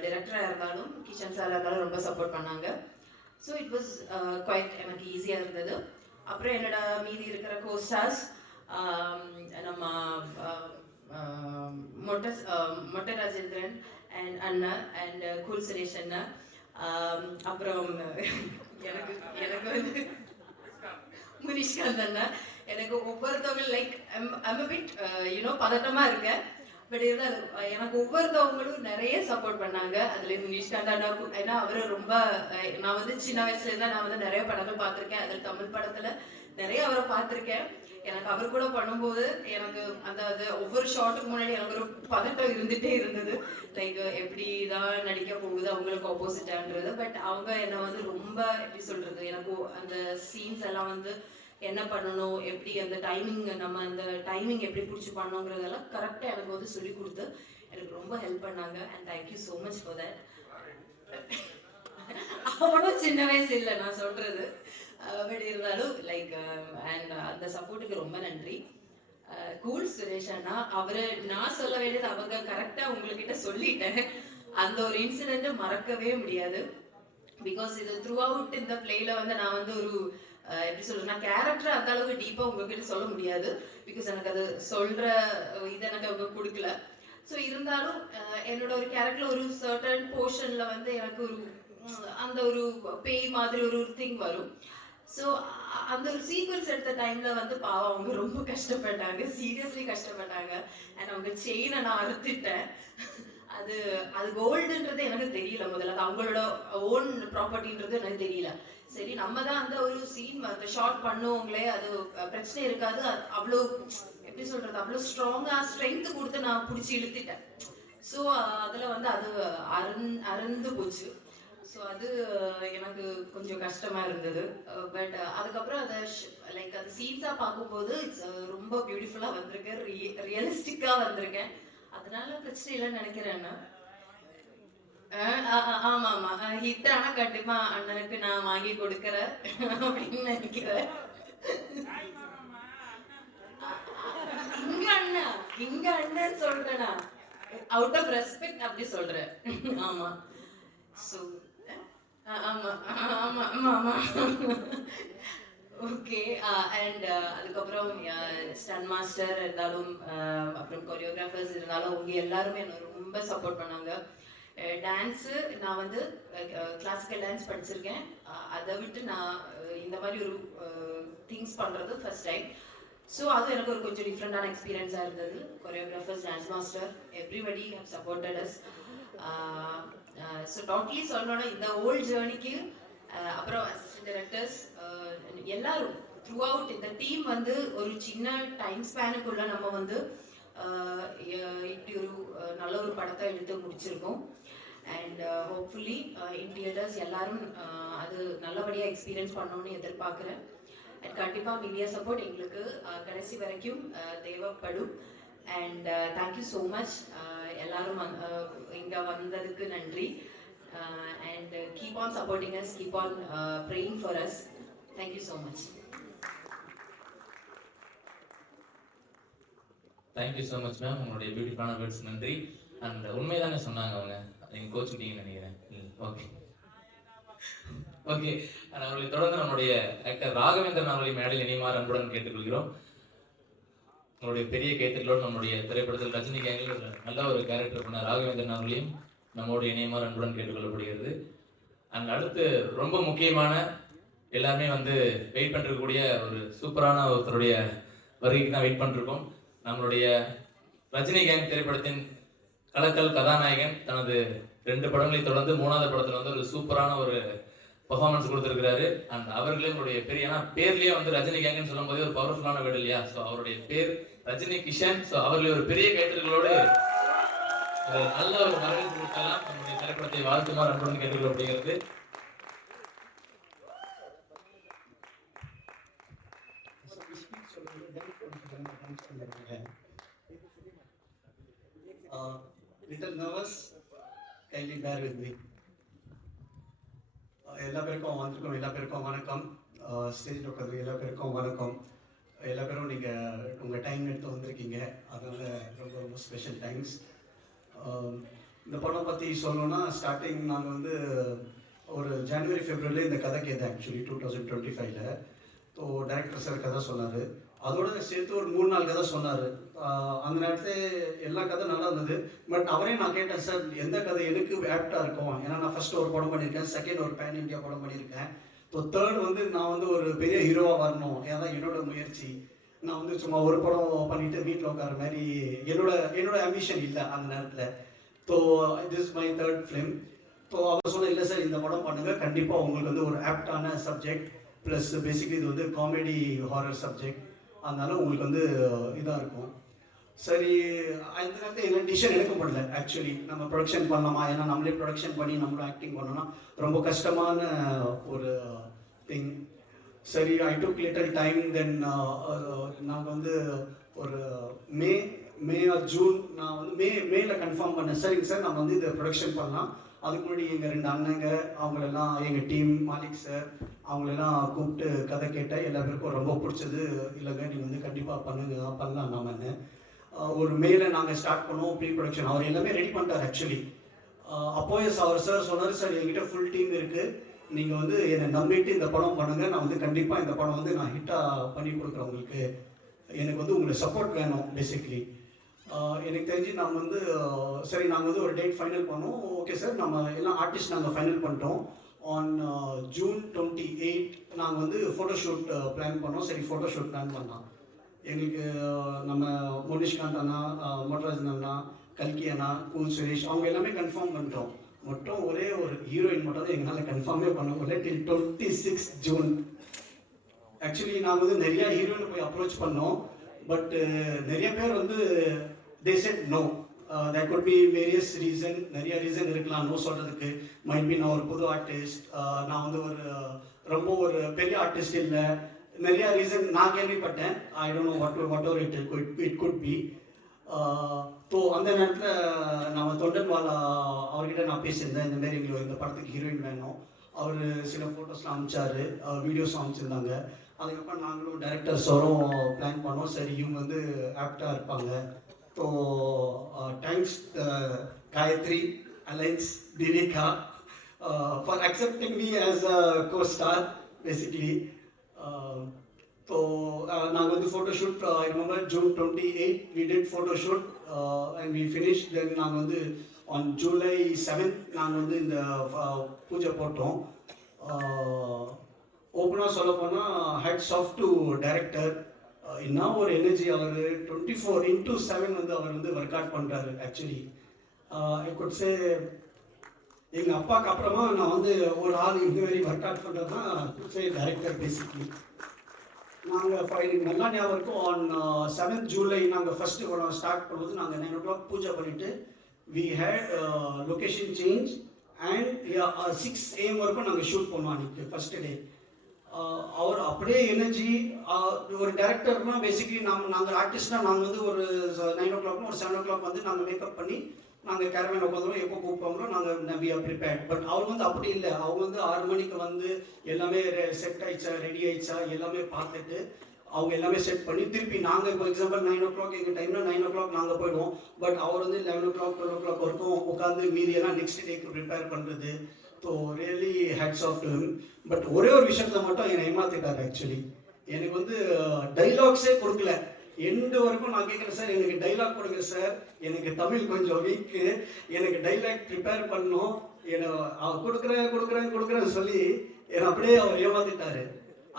டைரக்டராக இருந்தாலும் கிஷன் சாராக இருந்தாலும் ரொம்ப சப்போர்ட் பண்ணாங்க. ஸோ இட் வாஸ் குவைட் எனக்கு ஈஸியாக இருந்தது. அப்புறம் என்னோட மீதி இருக்கிற கோஸ்டார்ஸ் நம்ம மொட்டை ராஜேந்திரன் அண்ட் அண்ணா அண்ட் கூல் சுரேஷ் அண்ணா, அப்புறம் எனக்கு வந்து முனிஷ்காந்த் அண்ணா. எனக்கு ஒவ்வொருத்தவங்க லைக் ஐம் a bit பதட்டமா இருக்கேன். பட் இருந்தாலும் எனக்கு ஒவ்வொருத்தவங்களும் நிறைய சப்போர்ட் பண்ணாங்க. அதுல முனிஷ்காந்த் அண்ணா, ஏன்னா அவரு ரொம்ப நான் வந்து சின்ன வயசுல இருந்தா நான் வந்து நிறைய படங்கள் பார்த்திருக்கேன். அதில் தமிழ் படத்துல நிறைய அவரை பார்த்திருக்கேன். எனக்கு அவர் கூட பண்ணும்போது எனக்கு அந்த ஒவ்வொரு ஷாட்டுக்கு முன்னாடி எனக்கு ஒரு பதட்டம் இருந்துட்டே இருந்தது. லைக் எப்படி தான் நடிக்க போகுது அவங்களுக்கு ஆப்போசிட்டான்றது. பட் அவங்க என்னை வந்து ரொம்ப எப்படி சொல்றது, எனக்கு அந்த சீன்ஸ் எல்லாம் வந்து என்ன பண்ணணும், எப்படி அந்த டைமிங் நம்ம அந்த டைமிங் எப்படி பிடிச்சி பண்ணணுங்கிறதெல்லாம் கரெக்டாக எனக்கு வந்து சொல்லி கொடுத்து எனக்கு ரொம்ப ஹெல்ப் பண்ணாங்க. And thank you so much for that. அவ்வளோ சின்ன வயசு இல்லை நான் சொல்றது, பட் இருந்தாலும் லைக் அண்ட் அந்த சப்போர்ட்டுக்கு ரொம்ப நன்றி. கூல் சுரேஷ் அண்ணா, அவரு நான் சொல்ல வேண்டியது அவங்க கரெக்டாக உங்ககிட்ட சொல்லிட்டேன். அந்த ஒரு இன்சிடென்ட் மறக்கவே முடியாது. பிகாஸ் இது த்ரூ அவுட் இந்த பிளேல வந்து நான் வந்து ஒரு எப்படி சொல்றது, நான் கேரக்டர் அந்த அளவுக்கு டீப்பா உங்ககிட்ட சொல்ல முடியாது. பிகாஸ் எனக்கு அது சொல்ற இது எனக்கு அவங்க கொடுக்கல. ஸோ இருந்தாலும் என்னோட ஒரு கேரக்டர்ல ஒரு சர்டன் போர்ஷன்ல வந்து எனக்கு ஒரு அந்த ஒரு பேய் மாதிரி ஒரு திங் வரும். ஸோ அந்த ஒரு சீக்வன்ஸ் எடுத்த டைம்ல வந்து பாவம் அவங்க ரொம்ப கஷ்டப்பட்டாங்க, சீரியஸ்லி கஷ்டப்பட்டாங்க. அண்ட் அவங்க செயினை நான் அறுத்துட்டேன். அது கோல்டுன்றது எனக்கு தெரியல முதல்ல, அது அவங்களோட ஓன் ப்ராப்பர்ட்டின்றது எனக்கு தெரியல. சரி நம்ம தான் அந்த ஒரு சீன் அந்த ஷார்ட் பண்ணுவோங்களே, அது பிரச்சனை இருக்காது. அவ்வளோ எப்படி சொல்றது, அவ்வளோ ஸ்ட்ரென்த் கொடுத்து நான் பிடிச்சி இழுத்துட்டேன். ஸோ அதில் வந்து அது அறந்து போச்சு. ஸோ அது எனக்கு கொஞ்சம் கஷ்டமா இருந்தது. பட் அதுக்கப்புறம் அதை லைக் அது சீன்ஸாக பார்க்கும்போது இட்ஸ் ரொம்ப பியூட்டிஃபுல்லாக வந்திருக்கேன், ரியலிஸ்டிக்காக வந்திருக்கேன். அதனால பிரச்சனை இல்லைன்னு நினைக்கிறேன். ஆமா ஆமா ஹிட் ஆனா கண்டிப்பா அண்ணனுக்கு நான் வாங்கி கொடுக்கறேன் அப்படின்னு நினைக்கிறேன். இங்க அண்ணன் சொல்றேனா, அவுட் ஆஃப் ரெஸ்பெக்ட் அப்படி சொல்றேன். ஆமா. சோ ஆமா ஆமா ஆமா ஓகே. அண்ட் அதுக்கப்புறம் ஸ்டன் மாஸ்டர் இருந்தாலும் அப்புறம் கொரியோகிராஃபர்ஸ் இருந்தாலும் அவங்க எல்லாருமே என்ன ரொம்ப சப்போர்ட் பண்ணாங்க. டான்ஸு நான் வந்து கிளாசிக்கல் டான்ஸ் படிச்சிருக்கேன். அதை விட்டு நான் இந்த மாதிரி ஒரு திங்ஸ் பண்ணுறது ஃபர்ஸ்ட் டைம். ஸோ அது எனக்கு ஒரு கொஞ்சம் டிஃப்ரெண்டான எக்ஸ்பீரியன்ஸாக இருந்தது. Choreographers, dance master, everybody have supported us. So totally சொல்லணும்னா இந்த ஹோல் ஜேர்னிக்கு அப்புறம் அசிஸ்டன்ட் டைரக்டர்ஸ் எல்லாரும் த்ரூ அவுட் இந்த டீம் வந்து ஒரு சின்ன டைம் ஸ்பேனுக்குள்ள நம்ம வந்து இப்படி ஒரு நல்ல ஒரு படத்தை எடுத்து முடிச்சிருக்கோம். அண்ட் ஹோப்ஃபுல்லி இன் தியேட்டர்ஸ் எல்லாரும் அது நல்லபடியாக எக்ஸ்பீரியன்ஸ் பண்ணணும்னு எதிர்பார்க்குறேன். அண்ட் கண்டிப்பாக மீடியா சப்போர்ட் எங்களுக்கு கடைசி வரைக்கும் தேவைப்படும். And thank you so much. எல்லாரும் இங்கே வந்ததுக்கு நன்றி. And keep on supporting us, keep on praying for us. Thank you so much. Thank you so much ma'am, உங்களுடைய பியூட்டிஃபுல்லான வேர்ட்ஸ் நன்றி. அண்ட் உண்மைதானே சொன்னாங்க அவங்க, நீங்கள் கோச்சுட்டீங்கன்னு நினைக்கிறேன். Okay okay. அவர்களை தொடர்ந்து நம்முடைய ஆக்டர் ராகவேந்திரன் அவர்களை மேடையில் இணைமாறு அன்புடன் கேட்டுக்கொள்கிறோம். நம்மளுடைய பெரிய கேட்டர்களோடு நம்முடைய திரைப்படத்தில் ரஜினி கேங்கில் நல்ல ஒரு கேரக்டர் பண்ண ராகவேந்திரன் அவர்களையும் நம்மளுடைய இணைமாறு அன்புடன் கேட்டுக்கொள்ளப்படுகிறது. அண்ட் அடுத்து ரொம்ப முக்கியமான எல்லாருமே வந்து வெயிட் பண்ணிருக்கக்கூடிய ஒரு சூப்பரான ஒருத்தருடைய வருகைக்கு தான் வெயிட் பண்ணிருக்கோம். நம்மளுடைய ரஜினி கேங் திரைப்படத்தின் கலக்கல் கதாநாயகன் தனது 2 படங்களை தொடர்ந்து 3வது படத்துல வந்து ஒரு சூப்பரான ஒரு பெர்ஃபார்மன்ஸ் கொடுத்துருக்கிறாரு. அண்ட் அவர்களே உங்களுடைய பேர், ஏன்னா பேர்லயே வந்து ரஜினி கேங்னு சொல்லும் போதே ஒரு பவர்ஃபுல்லான வேர்டு இல்லையா? ஸோ அவருடைய பேர் ரஜினி கிஷன். ஸோ அவர்களை ஒரு பெரிய கைத்தர்களோடு நல்ல ஒரு வரவேற்பு கொடுக்கலாம். நம்முடைய திரைப்படத்தை வாழ்த்துமாறு அன்புடன் கேட்டுக்கொள்ளப்படுகிறது. Little nervous, kindly bear with me. எல்லா பேருக்கும் வந்திருக்கோம், எல்லா பேருக்கும் வணக்கம். ஸ்டேஜில் உட்காந்து எல்லா பேருக்கும் வணக்கம். எல்லா பேரும் நீங்கள் உங்கள் டைம் எடுத்து வந்திருக்கீங்க, அதனால் ரொம்ப ரொம்ப ஸ்பெஷல் தேங்க்ஸ். இந்த படம் பற்றி சொல்லணும்னா ஸ்டார்டிங் நாங்கள் வந்து ஒரு ஜனவரி ஃபெப்ரவரியில் இந்த கதை கேட்டேன். ஆக்சுவலி 2025. ஸோ டைரக்டர் சார் கதை சொன்னார், அதோட சேர்த்து ஒரு 3-4 கதை சொன்னார். அந்த நேரத்தில் எல்லா கதை நல்லா இருந்தது. பட் அவரே நான் கேட்டேன், சார் எந்த கதை எனக்கு ஆப்டாக இருக்கும்? ஏன்னா நான் ஃபர்ஸ்ட் ஒரு படம் பண்ணியிருக்கேன், செகண்ட் ஒரு பேன் இண்டியா படம் பண்ணியிருக்கேன். ஸோ தேர்ட் வந்து நான் வந்து ஒரு பெரிய ஹீரோவாக வரணும், ஏன்னா என்னோட முயற்சி. நான் வந்து சும்மா ஒரு படம் பண்ணிட்டு வீட்டில் உட்கார மாதிரி என்னோட ஆம்பிஷன் இல்லை அந்த நேரத்தில். So this is my third film. So அவர் சொன்ன, இல்லை சார் இந்த படம் பண்ணுங்கள், கண்டிப்பாக உங்களுக்கு வந்து ஒரு ஆப்டான சப்ஜெக்ட், ப்ளஸ் பேசிக்கலி இது வந்து காமெடி ஹாரர் சப்ஜெக்ட், அதனால உங்களுக்கு வந்து இதாக இருக்கும். சரி, அந்த நேரத்தில் என்ன டிசிஷன் எடுக்க முடியல. ஆக்சுவலி நம்ம ப்ரொடக்ஷன் பண்ணலாமா, ஏன்னா நம்மளே ப்ரொடக்ஷன் பண்ணி நம்மளும் ஆக்டிங் பண்ணோம்னா ரொம்ப கஷ்டமான ஒரு திங். சரி, ஐ டுக் லிட்டில் டைம். தென் நாங்கள் வந்து ஒரு மே ஆர் ஜூன் நான் வந்து மேல கன்ஃபார்ம் பண்ணேன். சரிங்க சார், நம்ம வந்து இதை ப்ரொடக்ஷன் பண்ணலாம். அதுக்கு முன்னாடி எங்கள் 2 அண்ணங்க அவங்களெல்லாம், எங்கள் டீம் மாலிக் சார் அவங்களெல்லாம் கூப்பிட்டு கதை கேட்டேன். எல்லா பேருக்கும் ரொம்ப பிடிச்சது. இல்லைங்க நீங்கள் வந்து கண்டிப்பாக பண்ணலாம் நாமன்னு ஒரு மேல நாங்கள் ஸ்டார்ட் பண்ணோம் ப்ரீ ப்ரொடக்ஷன். அவர் எல்லாமே ரெடி பண்ணிட்டார் ஆக்சுவலி. அப்போயே அவர் சார் சொன்னார், சார் என்கிட்ட ஃபுல் டீம் இருக்குது, நீங்கள் வந்து என்னை நம்பிட்டு இந்த படம் பண்ணுங்கள், நான் வந்து கண்டிப்பாக இந்த படம் வந்து நான் ஹிட்டாக பண்ணி கொடுக்குறேன் உங்களுக்கு. எனக்கு வந்து உங்களுக்கு சப்போர்ட் வேணும் பேசிக்லி. எனக்கு தெரிஞ்சு நாங்கள் வந்து சரி நாங்கள் வந்து ஒரு டேட் ஃபைனல் பண்ணோம். ஓகே சார், நம்ம எல்லாம் ஆர்டிஸ்ட் நாங்கள் ஃபைனல் பண்ணிட்டோம். ஆன் ஜூன் 28 நாங்கள் வந்து ஃபோட்டோஷூட் பிளான் பண்ணோம். சரி, ஃபோட்டோஷூட் பிளான் பண்ணோம். எங்களுக்கு நம்ம மோனிஷ்காந்த் அண்ணா, மொட்ராஜன் அண்ணா, கல்கி அண்ணா, கூல் சுரேஷ் அவங்க எல்லாமே கன்ஃபார்ம் பண்ணிட்டோம். மட்டும் ஒரே ஒரு ஹீரோயின் மட்டும் தான் எங்களால் கன்ஃபார்மே பண்ண முடியல டில் 26 ஜூன். ஆக்சுவலி நாங்கள் வந்து நிறையா ஹீரோயினை போய் அப்ரோச் பண்ணோம். பட் நிறைய பேர் வந்து they said no. There could be various reason, நிறைய ரீசன் இருக்கலாம் நோ சொல்கிறதுக்கு. மைட் பி நான் ஒரு புது ஆர்டிஸ்ட், நான் வந்து ரொம்ப ஒரு பெரிய ஆர்டிஸ்ட் இல்லை, நிறைய ரீசன் நான் கேள்விப்பட்டேன். I don't know what ever it could be. So அந்த நேரத்தில் நம்ம தொண்டன்வாலா அவர்கிட்ட நான் பேசியிருந்தேன், இந்தமாரி எங்களுக்கு இந்த படத்துக்கு ஹீரோயின் வேணும். அவர் சில ஃபோட்டோஸ்லாம் அனுப்பிச்சாரு, வீடியோஸும் அனுப்பிச்சிருந்தாங்க. அதுக்கப்புறம் நாங்களும் டைரக்டர் சாரும் பிளான் பண்ணோம். சரி, இவங்க வந்து ஆப்டாக இருப்பாங்க. ஸோ தேங்க்ஸ் காயத்ரி, அலைன்ஸ், Divika for accepting me as a co-star basically. So நாங்கள் வந்து photoshoot, I remember June 28 we did photoshoot and we finished. Then நாங்கள் வந்து on July 7th நாங்கள் வந்து இந்த பூஜை போட்டோம். ஓப்பனாக சொல்ல போனால் ஹேட்ஸ் ஆஃப் டு டைரக்டர். என்ன ஒரு எனர்ஜி அவர் 24/7 வந்து அவர் வந்து ஒர்க் அவுட் பண்ணுறாரு. ஆக்சுவலி ஐ குட் சே எங்கள் அப்பாவுக்கு அப்புறமா நான் வந்து ஒரு ஆள் இந்த மாதிரி ஒர்க் அவுட் பண்ணுறதுனா சே டைரக்டர் பேசிக்கலி. நாங்கள் எனக்கு நல்லா ஞாபகம் இருக்கும், ஆன் 7th July நாங்கள் ஃபஸ்ட்டு ஸ்டார்ட் பண்ணும்போது நாங்கள் 9 o'clock பூஜை பண்ணிவிட்டு we had location change and 6 AM வரைக்கும் நாங்கள் ஷூட் பண்ணோம் அன்றைக்கி ஃபஸ்ட்டு டே. அவர் அப்படியே எனர்ஜி, ஒரு டேரக்டர்னால் பேசிக்கலி நாங்கள் ஆர்டிஸ்ட்னால் நாங்கள் வந்து ஒரு 9 o'clock ஒரு 7 o'clock வந்து நாங்கள் மேக்கப் பண்ணி நாங்கள் கேரவேன் உட்காந்துருவோம், எப்போ கூப்பிட்டாங்களோ நாங்கள் வி ஆர் ப்ரிப்பேர்ட். பட் அவங்க வந்து அப்படி இல்லை, அவங்க வந்து 6 மணிக்கு வந்து எல்லாமே செட் ஆயிடுச்சா ரெடி ஆயிடுச்சா எல்லாமே பார்த்துட்டு அவங்க எல்லாமே செட் பண்ணி திருப்பி நாங்கள் இப்போ எக்ஸாம்பிள் 9 o'clock எங்கள் டைம்னா 9 o'clock நாங்கள் போயிடுவோம். பட் அவர் வந்து 11 o'clock 12 o'clock வரைக்கும் உட்காந்து மீதியெல்லாம் நெக்ஸ்ட் டேக்கு ப்ரிப்பேர் பண்ணுறது. So really hats off to him. But ஒரே ஒரு விஷயத்தில் மட்டும் என்னை ஏமாத்திட்டார். ஆக்சுவலி எனக்கு வந்து டைலாக்ஸே கொடுக்கல. எண்டு வரைக்கும் நான் கேட்குறேன், சார் எனக்கு டைலாக் கொடுங்க சார், எனக்கு தமிழ் கொஞ்சம் வீக்கு, எனக்கு டைலாக் ப்ரிப்பேர் பண்ணணும், என்னை கொடுக்குறேன்னு சொல்லி என்னை அப்படியே அவர் ஏமாத்திட்டாரு.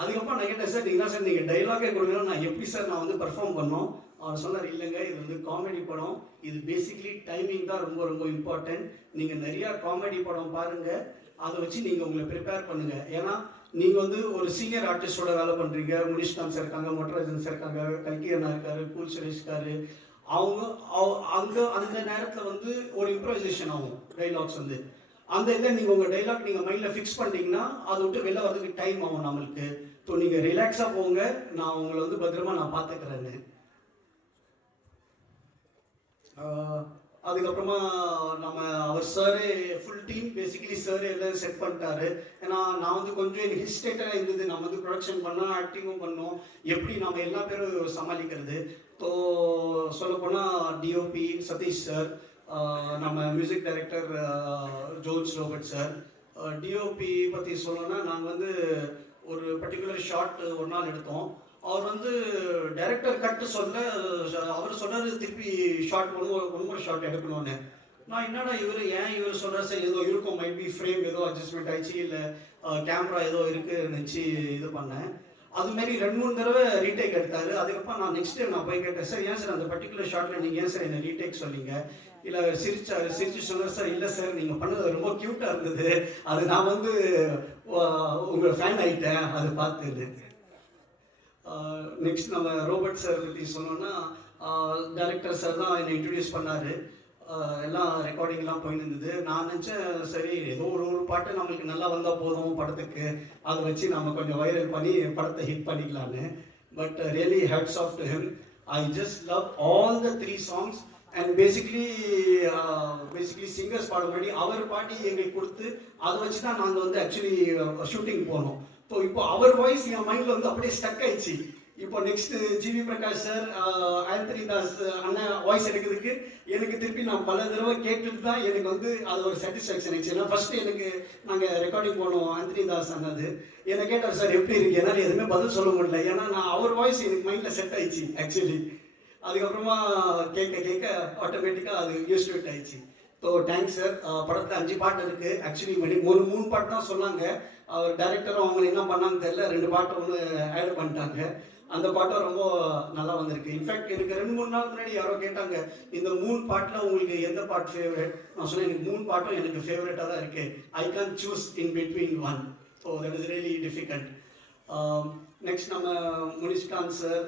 அதுக்கப்புறம் நான் கேட்டேன், சார் நீங்கள் தான் சார் நீங்கள் டைலாகே கொடுக்கணும், நான் எப்படி சார் நான் வந்து பர்ஃபார்ம் பண்ணோம்? அவர் சொன்னார், இல்லைங்க இது வந்து காமெடி படம், இது பேசிக்லி டைமிங் தான் ரொம்ப ரொம்ப இம்பார்ட்டன்ட், நீங்கள் நிறையா காமெடி படம் பாருங்கள், அதை வச்சு நீங்கள் உங்களை ப்ரிப்பேர் பண்ணுங்கள். ஏன்னா நீங்கள் வந்து ஒரு சீனியர் ஆர்டிஸ்டோட வேலை பண்ணுறீங்க, முனிஷ்காந்த் சார் இருக்காங்க, மொட்டராஜன் சார் இருக்காங்க, கல்கி அண்ணா இருக்காரு, கூல் சுரேஷ் இருக்காரு. அவங்க அங்கே அந்த நேரத்தில் வந்து ஒரு இம்ப்ரோவைசேஷன் ஆகும் டைலாக்ஸ் வந்து. அந்த இதை நீங்கள் உங்கள் டைலாக் நீங்கள் மைண்டில் ஃபிக்ஸ் பண்ணிட்டீங்கன்னா அதை விட்டு வெளில வரதுக்கு டைம் ஆகும் நம்மளுக்கு. ஸோ நீங்கள் ரிலாக்ஸாக போங்க, நான் உங்களை வந்து பத்திரமா நான் பார்த்துக்கிறேன்னு. அதுக்கப்புறமா நம்ம அவர் சாரே ஃபுல் டீம் பேசிக்கலி சாரே எல்லாம் செட் பண்ணிட்டாரு. ஏன்னா நான் வந்து கொஞ்சம் எனக்கு ஹிஸ்டேட்டாக இருந்தது, நம்ம வந்து ப்ரொடக்ஷன் பண்ணோம், ஆக்டிங்கும் பண்ணோம், எப்படி நம்ம எல்லா பேரும் சமாளிக்கிறது. ஸோ சொல்லப்போனால் டிஓபி சதீஷ் சார், நம்ம music director Jones Robert sir. DOP பற்றி சொல்லணும்னா நாங்கள் வந்து ஒரு பர்டிகுலர் ஷாட் ஒரு நாள் எடுத்தோம். அவர் வந்து டைரக்டர் கட்டு சொல்ல அவர் சொன்னார் திருப்பி ஷார்ட் ஒன்று ஷார்ட் எடுக்கணும்னு. நான் என்னடா இவர் சொல்கிறார், சார் ஏதோ இருக்கும், மைட் பி ஃப்ரேம் ஏதோ அட்ஜஸ்ட்மெண்ட் ஆயிடுச்சு, இல்லை கேமரா ஏதோ இருக்குன்னு நினச்சி இது பண்ணேன். அதுமாரி 2-3 தடவை ரீடேக் எடுத்தார். அதுக்கப்புறம் நான் நெக்ஸ்ட் டைம் நான் போய் கேட்டேன், சார் ஏன் சார் அந்த பர்டிகுலர் ஷார்ட்டில் நீங்கள் ஏன் சார் என்னை ரீடேக் சொன்னீங்க? இல்லை சிரிச்சு சொன்னார், சார் இல்லை சார் நீங்கள் பண்ணது ரொம்ப க்யூட்டாக இருந்தது, அது நான் வந்து உங்களை ஃபேன் ஆகிட்டேன் அதை பார்த்துது. நெக்ஸ்ட் நம்ம ரோபர்ட் சார் பற்றி சொன்னோன்னா, டைரக்டர் சார் தான் என்னை இன்ட்ரடியூஸ் பண்ணார். எல்லாம் ரெக்கார்டிங்லாம் போயிட்டு இருந்தது. நான் நினச்சேன் சரி ஏதோ ஒரு பாட்டு நம்மளுக்கு நல்லா வந்தால் போதும் படத்துக்கு, அதை வச்சு நம்ம கொஞ்சம் வைரல் பண்ணி படத்தை ஹிட் பண்ணிக்கலான்னு. But really hats off to him. I just love all the 3 songs. And basically singers பாட முன்னாடி அவர் பாடி எங்களுக்கு கொடுத்து அதை வச்சு தான் நாங்கள் வந்து ஆக்சுவலி ஷூட்டிங் போனோம். ஸோ இப்போ அவர் வாய்ஸ் என் மைண்டில் வந்து அப்படியே ஸ்டக் ஆயிடுச்சு. இப்போ next G V Prakash sir, Anthony Das அண்ணன் வாய்ஸ் எடுக்கிறதுக்கு எனக்கு திருப்பி நான் பல தடவை கேட்டுட்டு தான் எனக்கு வந்து அது ஒரு சாட்டிஸ்ஃபேக்ஷன் ஆயிடுச்சு. ஏன்னா ஃபர்ஸ்ட் எனக்கு நாங்கள் ரெக்கார்டிங் போனோம் ஆந்தனி தாஸ் அண்ணது என்னை கேட்டார், சார் எப்படி இருக்கு? என்னால் எதுவுமே பதில் சொல்ல முடியல, ஏன்னா நான் அவர் வாய்ஸ் எனக்கு மைண்டில் செட் ஆயிடுச்சு ஆக்சுவலி. அதுக்கப்புறமா கேட்க ஆட்டோமேட்டிக்காக அது யூஸ் டு இட் ஆயிடுச்சு. So thanks sir. படத்தில் 5 பாட்டு இருக்குது. ஆக்சுவலி 3 பாட்டு தான் சொன்னாங்க. அவர் டைரக்டரும் அவங்க என்ன பண்ணான்னு தெரியல, 2 பாட்டு ஒன்று ஆட் பண்ணிட்டாங்க. அந்த பாட்டும் ரொம்ப நல்லா வந்திருக்கு. இன்ஃபேக்ட் எனக்கு 2-3 நாள் முன்னாடி யாரோ கேட்டாங்க, இந்த 3 பாட்டில் உங்களுக்கு எந்த பாட்டு ஃபேவரட்? நான் சொன்னேன், எனக்கு 3 பாட்டும் எனக்கு ஃபேவரட்டாக தான் இருக்குது. I can choose in between one. So that is really difficult. Next நம்ம முனிஷ்காந்த் சார்,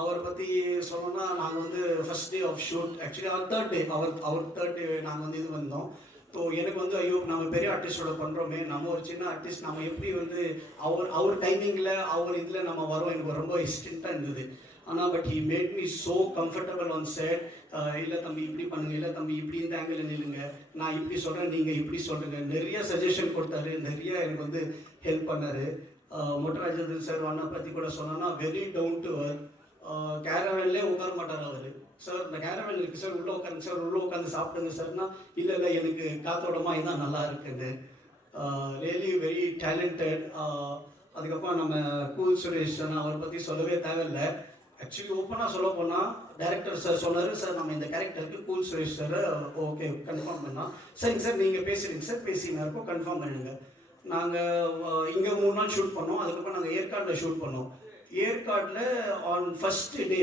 அவரை பற்றி சொல்லணும்னா, நாங்கள் வந்து first day of shoot, actually அவர் தேர்ட் டே நாங்கள் வந்து இது வந்தோம். ஸோ எனக்கு வந்து ஐயோ நம்ம பெரிய ஆர்டிஸ்டோட பண்ணுறோமே, நம்ம ஒரு சின்ன ஆர்டிஸ்ட், நம்ம எப்படி வந்து அவர் டைமிங்கில் அவர் இதில் நம்ம வரோம், எனக்கு ரொம்ப ஹெசிடென்ட்டாக இருந்தது. ஆனால் but he made me so comfortable on set. இல்லை தம்பி இப்படி பண்ணுங்கள், இல்லை தம்பி இப்படி இந்த ஆங்கிள் நில்லுங்க, நான் இப்படி சொல்கிறேன் நீங்கள் இப்படி சொல்லுங்க, நிறைய சஜஷன் கொடுத்தாரு, நிறைய எனக்கு வந்து ஹெல்ப் பண்ணார். மொட்டராஜன் சார் அண்ணா பற்றி கூட சொன்னோன்னா வெரி டவுன் டு அர்த். கேரவேன்லேயே உட்கார மாட்டார் அவர். சார் இந்த கேரவேன் இருக்குது சார், உள்ளே உட்காந்து சார், உள்ளே உட்காந்து சாப்பிடுங்க சார்னா, இல்லை எனக்கு காத்தோடமா இதுதான் நல்லா இருக்குன்னு. Really very talented. அதுக்கப்புறம் நம்ம கூல் சுரேஷ் அவரை பற்றி சொல்லவே தேவையில்லை. ஆக்சுவலி ஓப்பனாக சொல்ல போனால் டைரக்டர் சார் சொன்னார், சார் நம்ம இந்த கேரக்டருக்கு cool Suresh sir okay confirm பண்ணலாம். சரிங்க சார் நீங்கள் பேசுகிறீங்க சார், பேசினா இருப்போம் கன்ஃபார்ம் பண்ணிடுங்க. நாங்கள் இங்கே 3 நாள் ஷூட் பண்ணோம். அதுக்கப்புறம் நாங்கள் ஏற்காடில் ஷூட் பண்ணோம். ஏற்காட்டில் ஆன் ஃபர்ஸ்ட் டே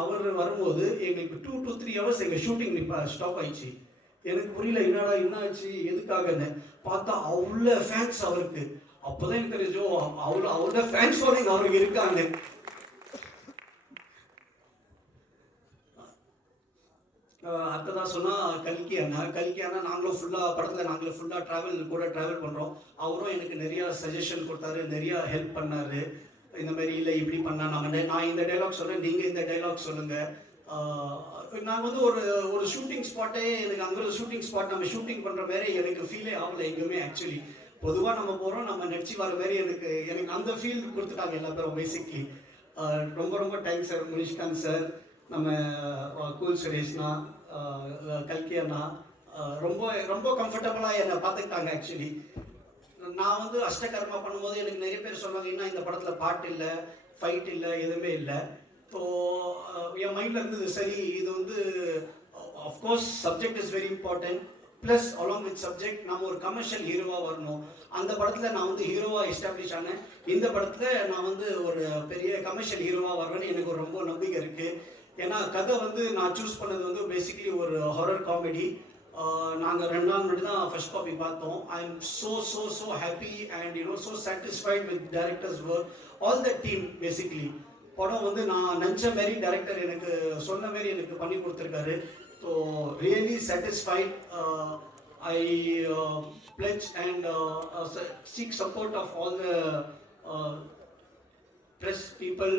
அவர் வரும்போது எங்களுக்கு 2 to 3 ஹவர்ஸ் எங்கள் ஷூட்டிங் ஸ்டாப் ஆயிடுச்சு. எனக்கு புரியல என்னடா என்ன ஆச்சு எதுக்காகன்னு பார்த்தா அவ்வளோ ஃபேன்ஸ் அவருக்கு. அப்போதான் எனக்கு தெரிஞ்சோ அவ்வளோ ஃபேன்ஸ் ஃபாலோயிங் அவருக்கு இருக்காங்க. அடுத்ததாக சொன்னால் கல்கி அண்ணா நாங்களும் ஃபுல்லாக ட்ராவல் பண்ணுறோம். அவரும் எனக்கு நிறையா சஜஷன் கொடுத்தாரு, நிறையா ஹெல்ப் பண்ணார். இந்த மாதிரி இல்லை இப்படி பண்ணால் நான் இந்த டைலாக் சொல்கிறேன், நீங்கள் இந்த டைலாக் சொல்லுங்கள். நான் வந்து ஒரு ஷூட்டிங் ஸ்பாட்டே எனக்கு அங்கே ஒரு ஷூட்டிங் ஸ்பாட் நம்ம ஷூட்டிங் பண்ணுற மாதிரி எனக்கு ஃபீலே ஆகலை எங்குமே. ஆக்சுவலி பொதுவாக நம்ம போகிறோம், நம்ம நடிச்சு வர மாதிரி எனக்கு அந்த ஃபீல் கொடுத்துட்டாங்க எல்லா பேரும் பேசிக்லி. ரொம்ப தேங்க்ஸ் சார், முனிஷ்காந்த் சார், நம்ம கூல் சுரேஷ்னா, கல்கி அண்ணா ரொம்ப கம்ஃபர்டபுளாக என்னை பார்த்துக்கிட்டாங்க. ஆக்சுவலி நான் வந்து அஷ்டகர்மா பண்ணும்போது எனக்கு நிறைய பேர் சொன்னாங்க, இன்னும் இந்த படத்தில் பாட்டு இல்லை, ஃபைட் இல்லை, எதுவுமே இல்லை. ஸோ என் மைண்டில் இருந்தது சரி, இது வந்து of course subject is very important, plus along with subject நம்ம ஒரு கமர்ஷியல் ஹீரோவாக வரணும். அந்த படத்தில் நான் வந்து ஹீரோவாக எஸ்டாப்ளிஷ் ஆனேன். இந்த படத்தில் நான் வந்து ஒரு பெரிய கமர்ஷியல் ஹீரோவாக வருவேன்னு எனக்கு ரொம்ப நம்பிக்கை இருக்குது. ஏன்னா கதை வந்து நான் சூஸ் பண்ணது வந்து பேசிக்கலி ஒரு ஹாரர் காமெடி. நாங்கள் 2 நாள் முன்னாடி தான் ஃபர்ஸ்ட் காப்பி பார்த்தோம். I am so happy and so satisfied with directors work, all the team. Basically படம் வந்து நான் நினச்ச மாரி டைரக்டர் எனக்கு சொன்ன மாரி எனக்கு பண்ணி கொடுத்துருக்காரு. So really satisfied. I pledge and seek support of all the press people.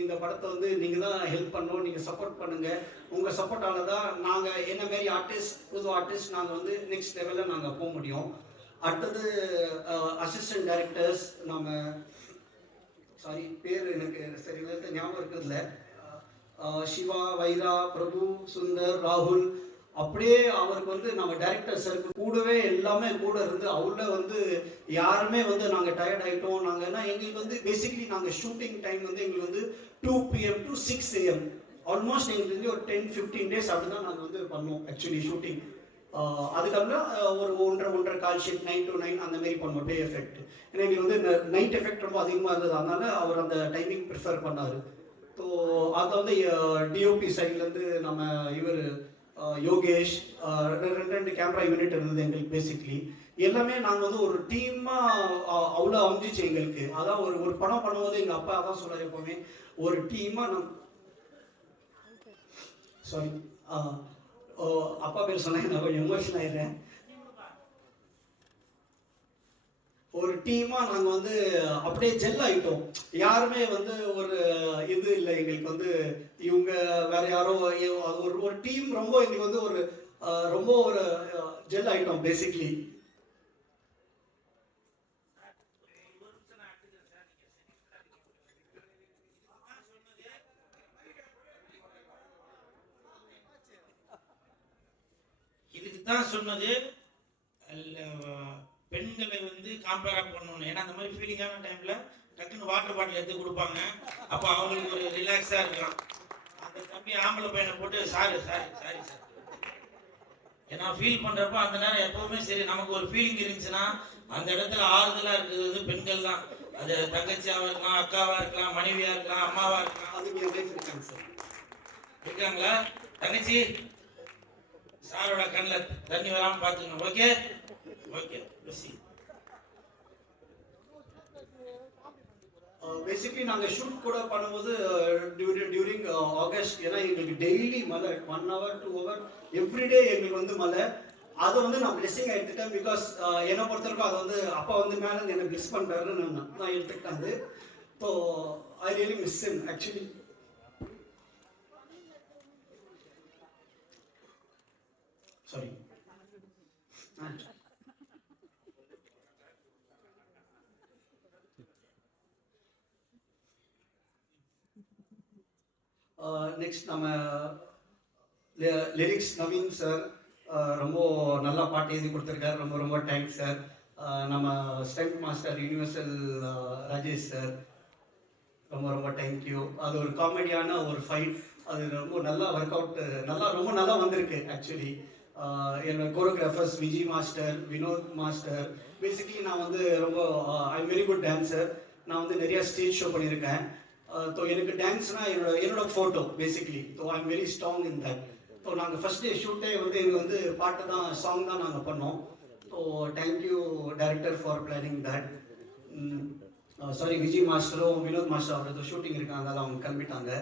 இந்த படத்தை வந்து நீங்கள் தான் ஹெல்ப் பண்ணணும், நீங்கள் சப்போர்ட் பண்ணுங்கள். உங்கள் சப்போர்ட்டால தான் நாங்கள் என்ன மாரி புது ஆர்டிஸ்ட் நாங்கள் வந்து நெக்ஸ்ட் லெவலில் நாங்கள் போக முடியும். அடுத்தது அசிஸ்டன்ட் டைரக்டர்ஸ், பேர் எனக்கு சரி ஞாபகம் இருக்கிறதுல, சிவா, வைரா, பிரபு, சுந்தர், ராகுல், அப்படியே அவருக்கு வந்து நம்ம டைரக்டர் சருக்கு கூடவே எல்லாமே கூட இருந்து அவள வந்து யாருமே வந்து நாங்கள் டயர்ட் ஆகிட்டோம். நாங்கள் எங்களுக்கு வந்து பேசிக்கலி நாங்கள் ஷூட்டிங் டைம் வந்து எங்களுக்கு வந்து 2 PM to 6 AM ஆல்மோஸ்ட் எங்களுக்கு வந்து ஒரு 10-15 days அப்படி தான் நாங்கள் வந்து பண்ணோம் ஆக்சுவலி ஷூட்டிங். அதுக்கப்புறம் ஒரு 1.5 கால் ஷீட் 9 to 9 அந்த மாதிரி பண்ணுவோம் டே எஃபெக்ட். ஏன்னா எங்களுக்கு வந்து நைட் எஃபெக்ட் ரொம்ப அதிகமாக இருந்தது, அதனால அவர் அந்த டைமிங் ப்ரிஃபர் பண்ணார். ஸோ அதை வந்து டிஓபி சைட்லேருந்து நம்ம இவர் யோகேஷ், 2 கேமரா யூனிட் இருந்தது எங்களுக்கு. பேசிக்லி எல்லாமே நாங்கள் வந்து ஒரு டீமாக அவ்வளோ அமைஞ்சிச்சு எங்களுக்கு. அதான் ஒரு படம் பண்ணும்போது எங்கள் அப்பா தான் சொல்கிறார் எப்போவுமே, ஒரு டீமாக சாரி அப்பா பேர் சொன்னேன், நான் கொஞ்சம் எமோஷன் ஆயிடுறேன். ஒரு டீமாக நாங்கள் வந்து அப்படியே ஜெல் ஆகிட்டோம். யாருமே வந்து ஒரு இது இல்லை எங்களுக்கு வந்து இவங்க வேற யாரோ, அது ஒரு டீம் ரொம்ப எங்களுக்கு வந்து ரொம்ப ஒரு ஜெல் ஆகிட்டோம் பேசிக்லி. இதுக்கு தான் சொன்னது பெண்களை வந்து காம்பேர் பண்ணணும். ஏன்னா அந்த மாதிரி ஃபீலிங்கான டைம்ல டக்குன்னு வாட்டர் பாட்டில் எடுத்து கொடுப்பாங்க. அப்போ அவங்களுக்கு ஒரு ரிலாக்ஸாக இருக்கலாம். அந்த தம்பி ஆம்பளை பையனை போட்டு சாரி சார் ஏன்னா ஃபீல் பண்ணுறப்ப அந்த நேரம் எப்போவுமே சரி, நமக்கு ஒரு ஃபீலிங் இருந்துச்சுன்னா அந்த இடத்துல ஆறுதலாக இருக்கிறது வந்து பெண்கள் தான். அது தங்கச்சியாவாக இருக்கலாம், அக்காவாக இருக்கலாம், மனைவியாக இருக்கலாம், அம்மாவாக இருக்கலாம். அதுக்கு இருக்காங்களா தங்கச்சி? சாரோட கண்ணில் தண்ணி வராமல் பார்த்துக்கணும். ஓகே பேசிக்லி நாங்கள் ஷூட் கூட பண்ணும்போது டியூரிங் ஆகஸ்ட், ஏன்னா எங்களுக்கு டெய்லி மழை, 1 hour 2 hour எவ்ரிடே எங்களுக்கு வந்து மழை. அதை வந்து நான் பிளெஸிங் எடுத்துட்டேன். பிகாஸ் என்னை பொறுத்தவரைக்கும் அதை வந்து அப்பா வந்து மேலே என்னை பிளெஸ் பண்ணுறாருன்னு நான் எடுத்துக்கிட்டேன். அது so I really miss him actually. Sorry. Next நம்ம லிரிக்ஸ் நவீன் சார் ரொம்ப நல்லா பாட்டு எழுதி கொடுத்துருக்காரு. ரொம்ப தேங்க்ஸ் சார். நம்ம stunt master universal Rajesh sir, ரொம்ப தேங்க்யூ. அது ஒரு காமெடியான ஒரு ஃபைட், அது ரொம்ப நல்லா ஒர்க் அவுட், ரொம்ப நல்லா வந்திருக்கு ஆக்சுவலி. என்னோட choreographers Vijay master, Vinod master. Basically நான் வந்து ரொம்ப I am very good dancer. நான் வந்து நிறைய ஸ்டேஜ் ஷோ பண்ணியிருக்கேன். ஸோ எனக்கு டான்ஸ்னால் என்னோட photo basically. So I am very strong in that. So நாங்கள் ஃபஸ்ட் டே ஷூட்டே வந்து எங்களுக்கு வந்து பாட்டு தான், சாங் தான் நாங்கள் பண்ணோம். So thank you director for planning that. Sorry, Vijay மாஸ்டரும் வினோத் மாஸ்டர் அவரது ஷூட்டிங் இருக்காங்க, அதனால் அவங்க கிளம்பிட்டாங்க.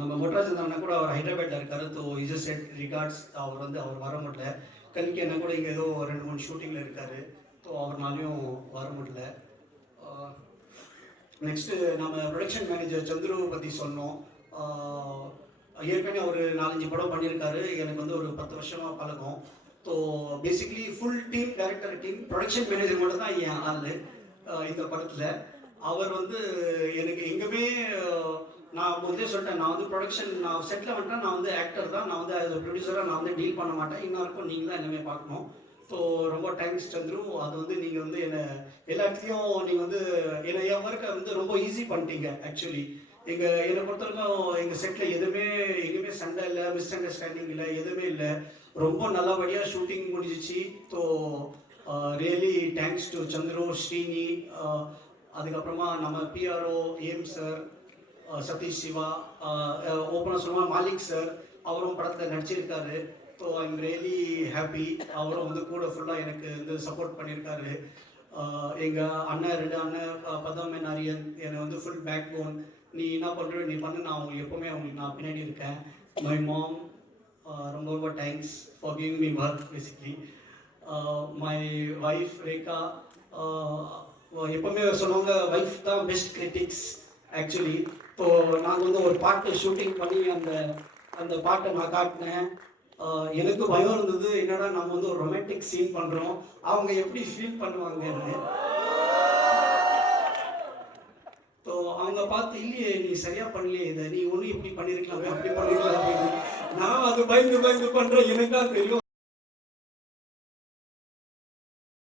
நம்ம மொட்ராஜ் அண்ணா கூட அவர் ஹைதராபாத்தில் இருக்காரு. ஸோ இஸ் செட் ரிகார்ட்ஸ், அவர் வர முடியல. கல்கி அண்ணா கூட இங்கே ஏதோ 2-3 ஷூட்டிங்கில் இருக்கார். ஸோ அவர்னாலையும் வர முடியல. நெக்ஸ்ட்டு நம்ம ப்ரொடக்ஷன் மேனேஜர் சந்துரு பற்றி சொன்னோம். ஏற்கனவே ஒரு 4-5 படம் பண்ணியிருக்காரு. எனக்கு வந்து ஒரு 10 வருஷமாக பழக்கம். So basically full team, director team, production manager மட்டும் தான் என் ஆள் இந்த படத்தில். அவர் வந்து எனக்கு எங்கேயுமே, நான் முதலே சொல்லிட்டேன், நான் வந்து ப்ரொடக்ஷன், நான் செட்டில் வந்துட்டேன், நான் வந்து ஆக்டர் தான், நான் வந்து ஆஸ் ப்ரொடியூசராக நான் வந்து டீல் பண்ண மாட்டேன். இன்னும் நீங்கள் தான் இனிமேல் பார்க்கணும். ஸோ ரொம்ப தேங்க்ஸ் சந்துரு. அது வந்து நீங்கள் வந்து என்னை எல்லாத்தையும் நீங்கள் வந்து என்னை என் ஒர்க்கை வந்து ரொம்ப ஈஸி பண்ணிட்டீங்க. ஆக்சுவலி என்னை பொறுத்தவரைக்கும் எங்கள் செட்டில் எங்கேயுமே சண்டை இல்லை, மிஸ் அண்டர்ஸ்டாண்டிங் இல்லை, எதுவுமே இல்லை. ரொம்ப நல்லபடியாக ஷூட்டிங் முடிஞ்சிச்சு. So really thanks to Chandru, Srini, அதுக்கப்புறமா நம்ம பிஆர்ஓ ஏம் சார், சதீஷ் சிவா, ஓப்பனாக சொல்லுவாங்க மாலிக் சார், அவரும் படத்தில் நடிச்சிருக்காரு. So I am really happy. அவரும் வந்து கூட ஃபுல்லாக எனக்கு வந்து சப்போர்ட் பண்ணியிருக்காரு. எங்கள் அண்ணன் 2 அண்ணன், பதம் ஆரியன், என்னை வந்து ஃபுல் பேக் போன். நீ என்ன பண்ணுற, நீ பண்ணு, நான் உங்களுக்கு எப்போவுமே அவங்களுக்கு நான் பின்னாடி இருக்கேன். மை மாம், ரொம்ப ரொம்ப thanks for giving me work basically. My wife Rekha, எப்போவுமே சொல்லுவாங்க ஒய்ஃப் தான் பெஸ்ட் கிரிட்டிக்ஸ் ஆக்சுவலி. ஸோ நாங்கள் வந்து ஒரு பாட்டு ஷூட்டிங் பண்ணி அந்த பாட்டை நான் காட்டினேன். எனக்கு பயம் இருந்தது, என்னடா நம்ம வந்து ஒரு ரொமான்டிக் சீன் பண்ணுறோம், அவங்க எப்படி ஃபீல் பண்ணுவாங்கன்னு. ஸோ அவங்க பார்த்து, இல்லையே நீ சரியாக பண்ணலையே, இதை நீ ஒன்றும் இப்படி பண்ணியிருக்கலாமே, அப்படி பண்ணியிருக்கலாம் அப்படின்னு. நான் அது பயந்து பண்ணுறேன், எனக்கு தான் தெரியும்.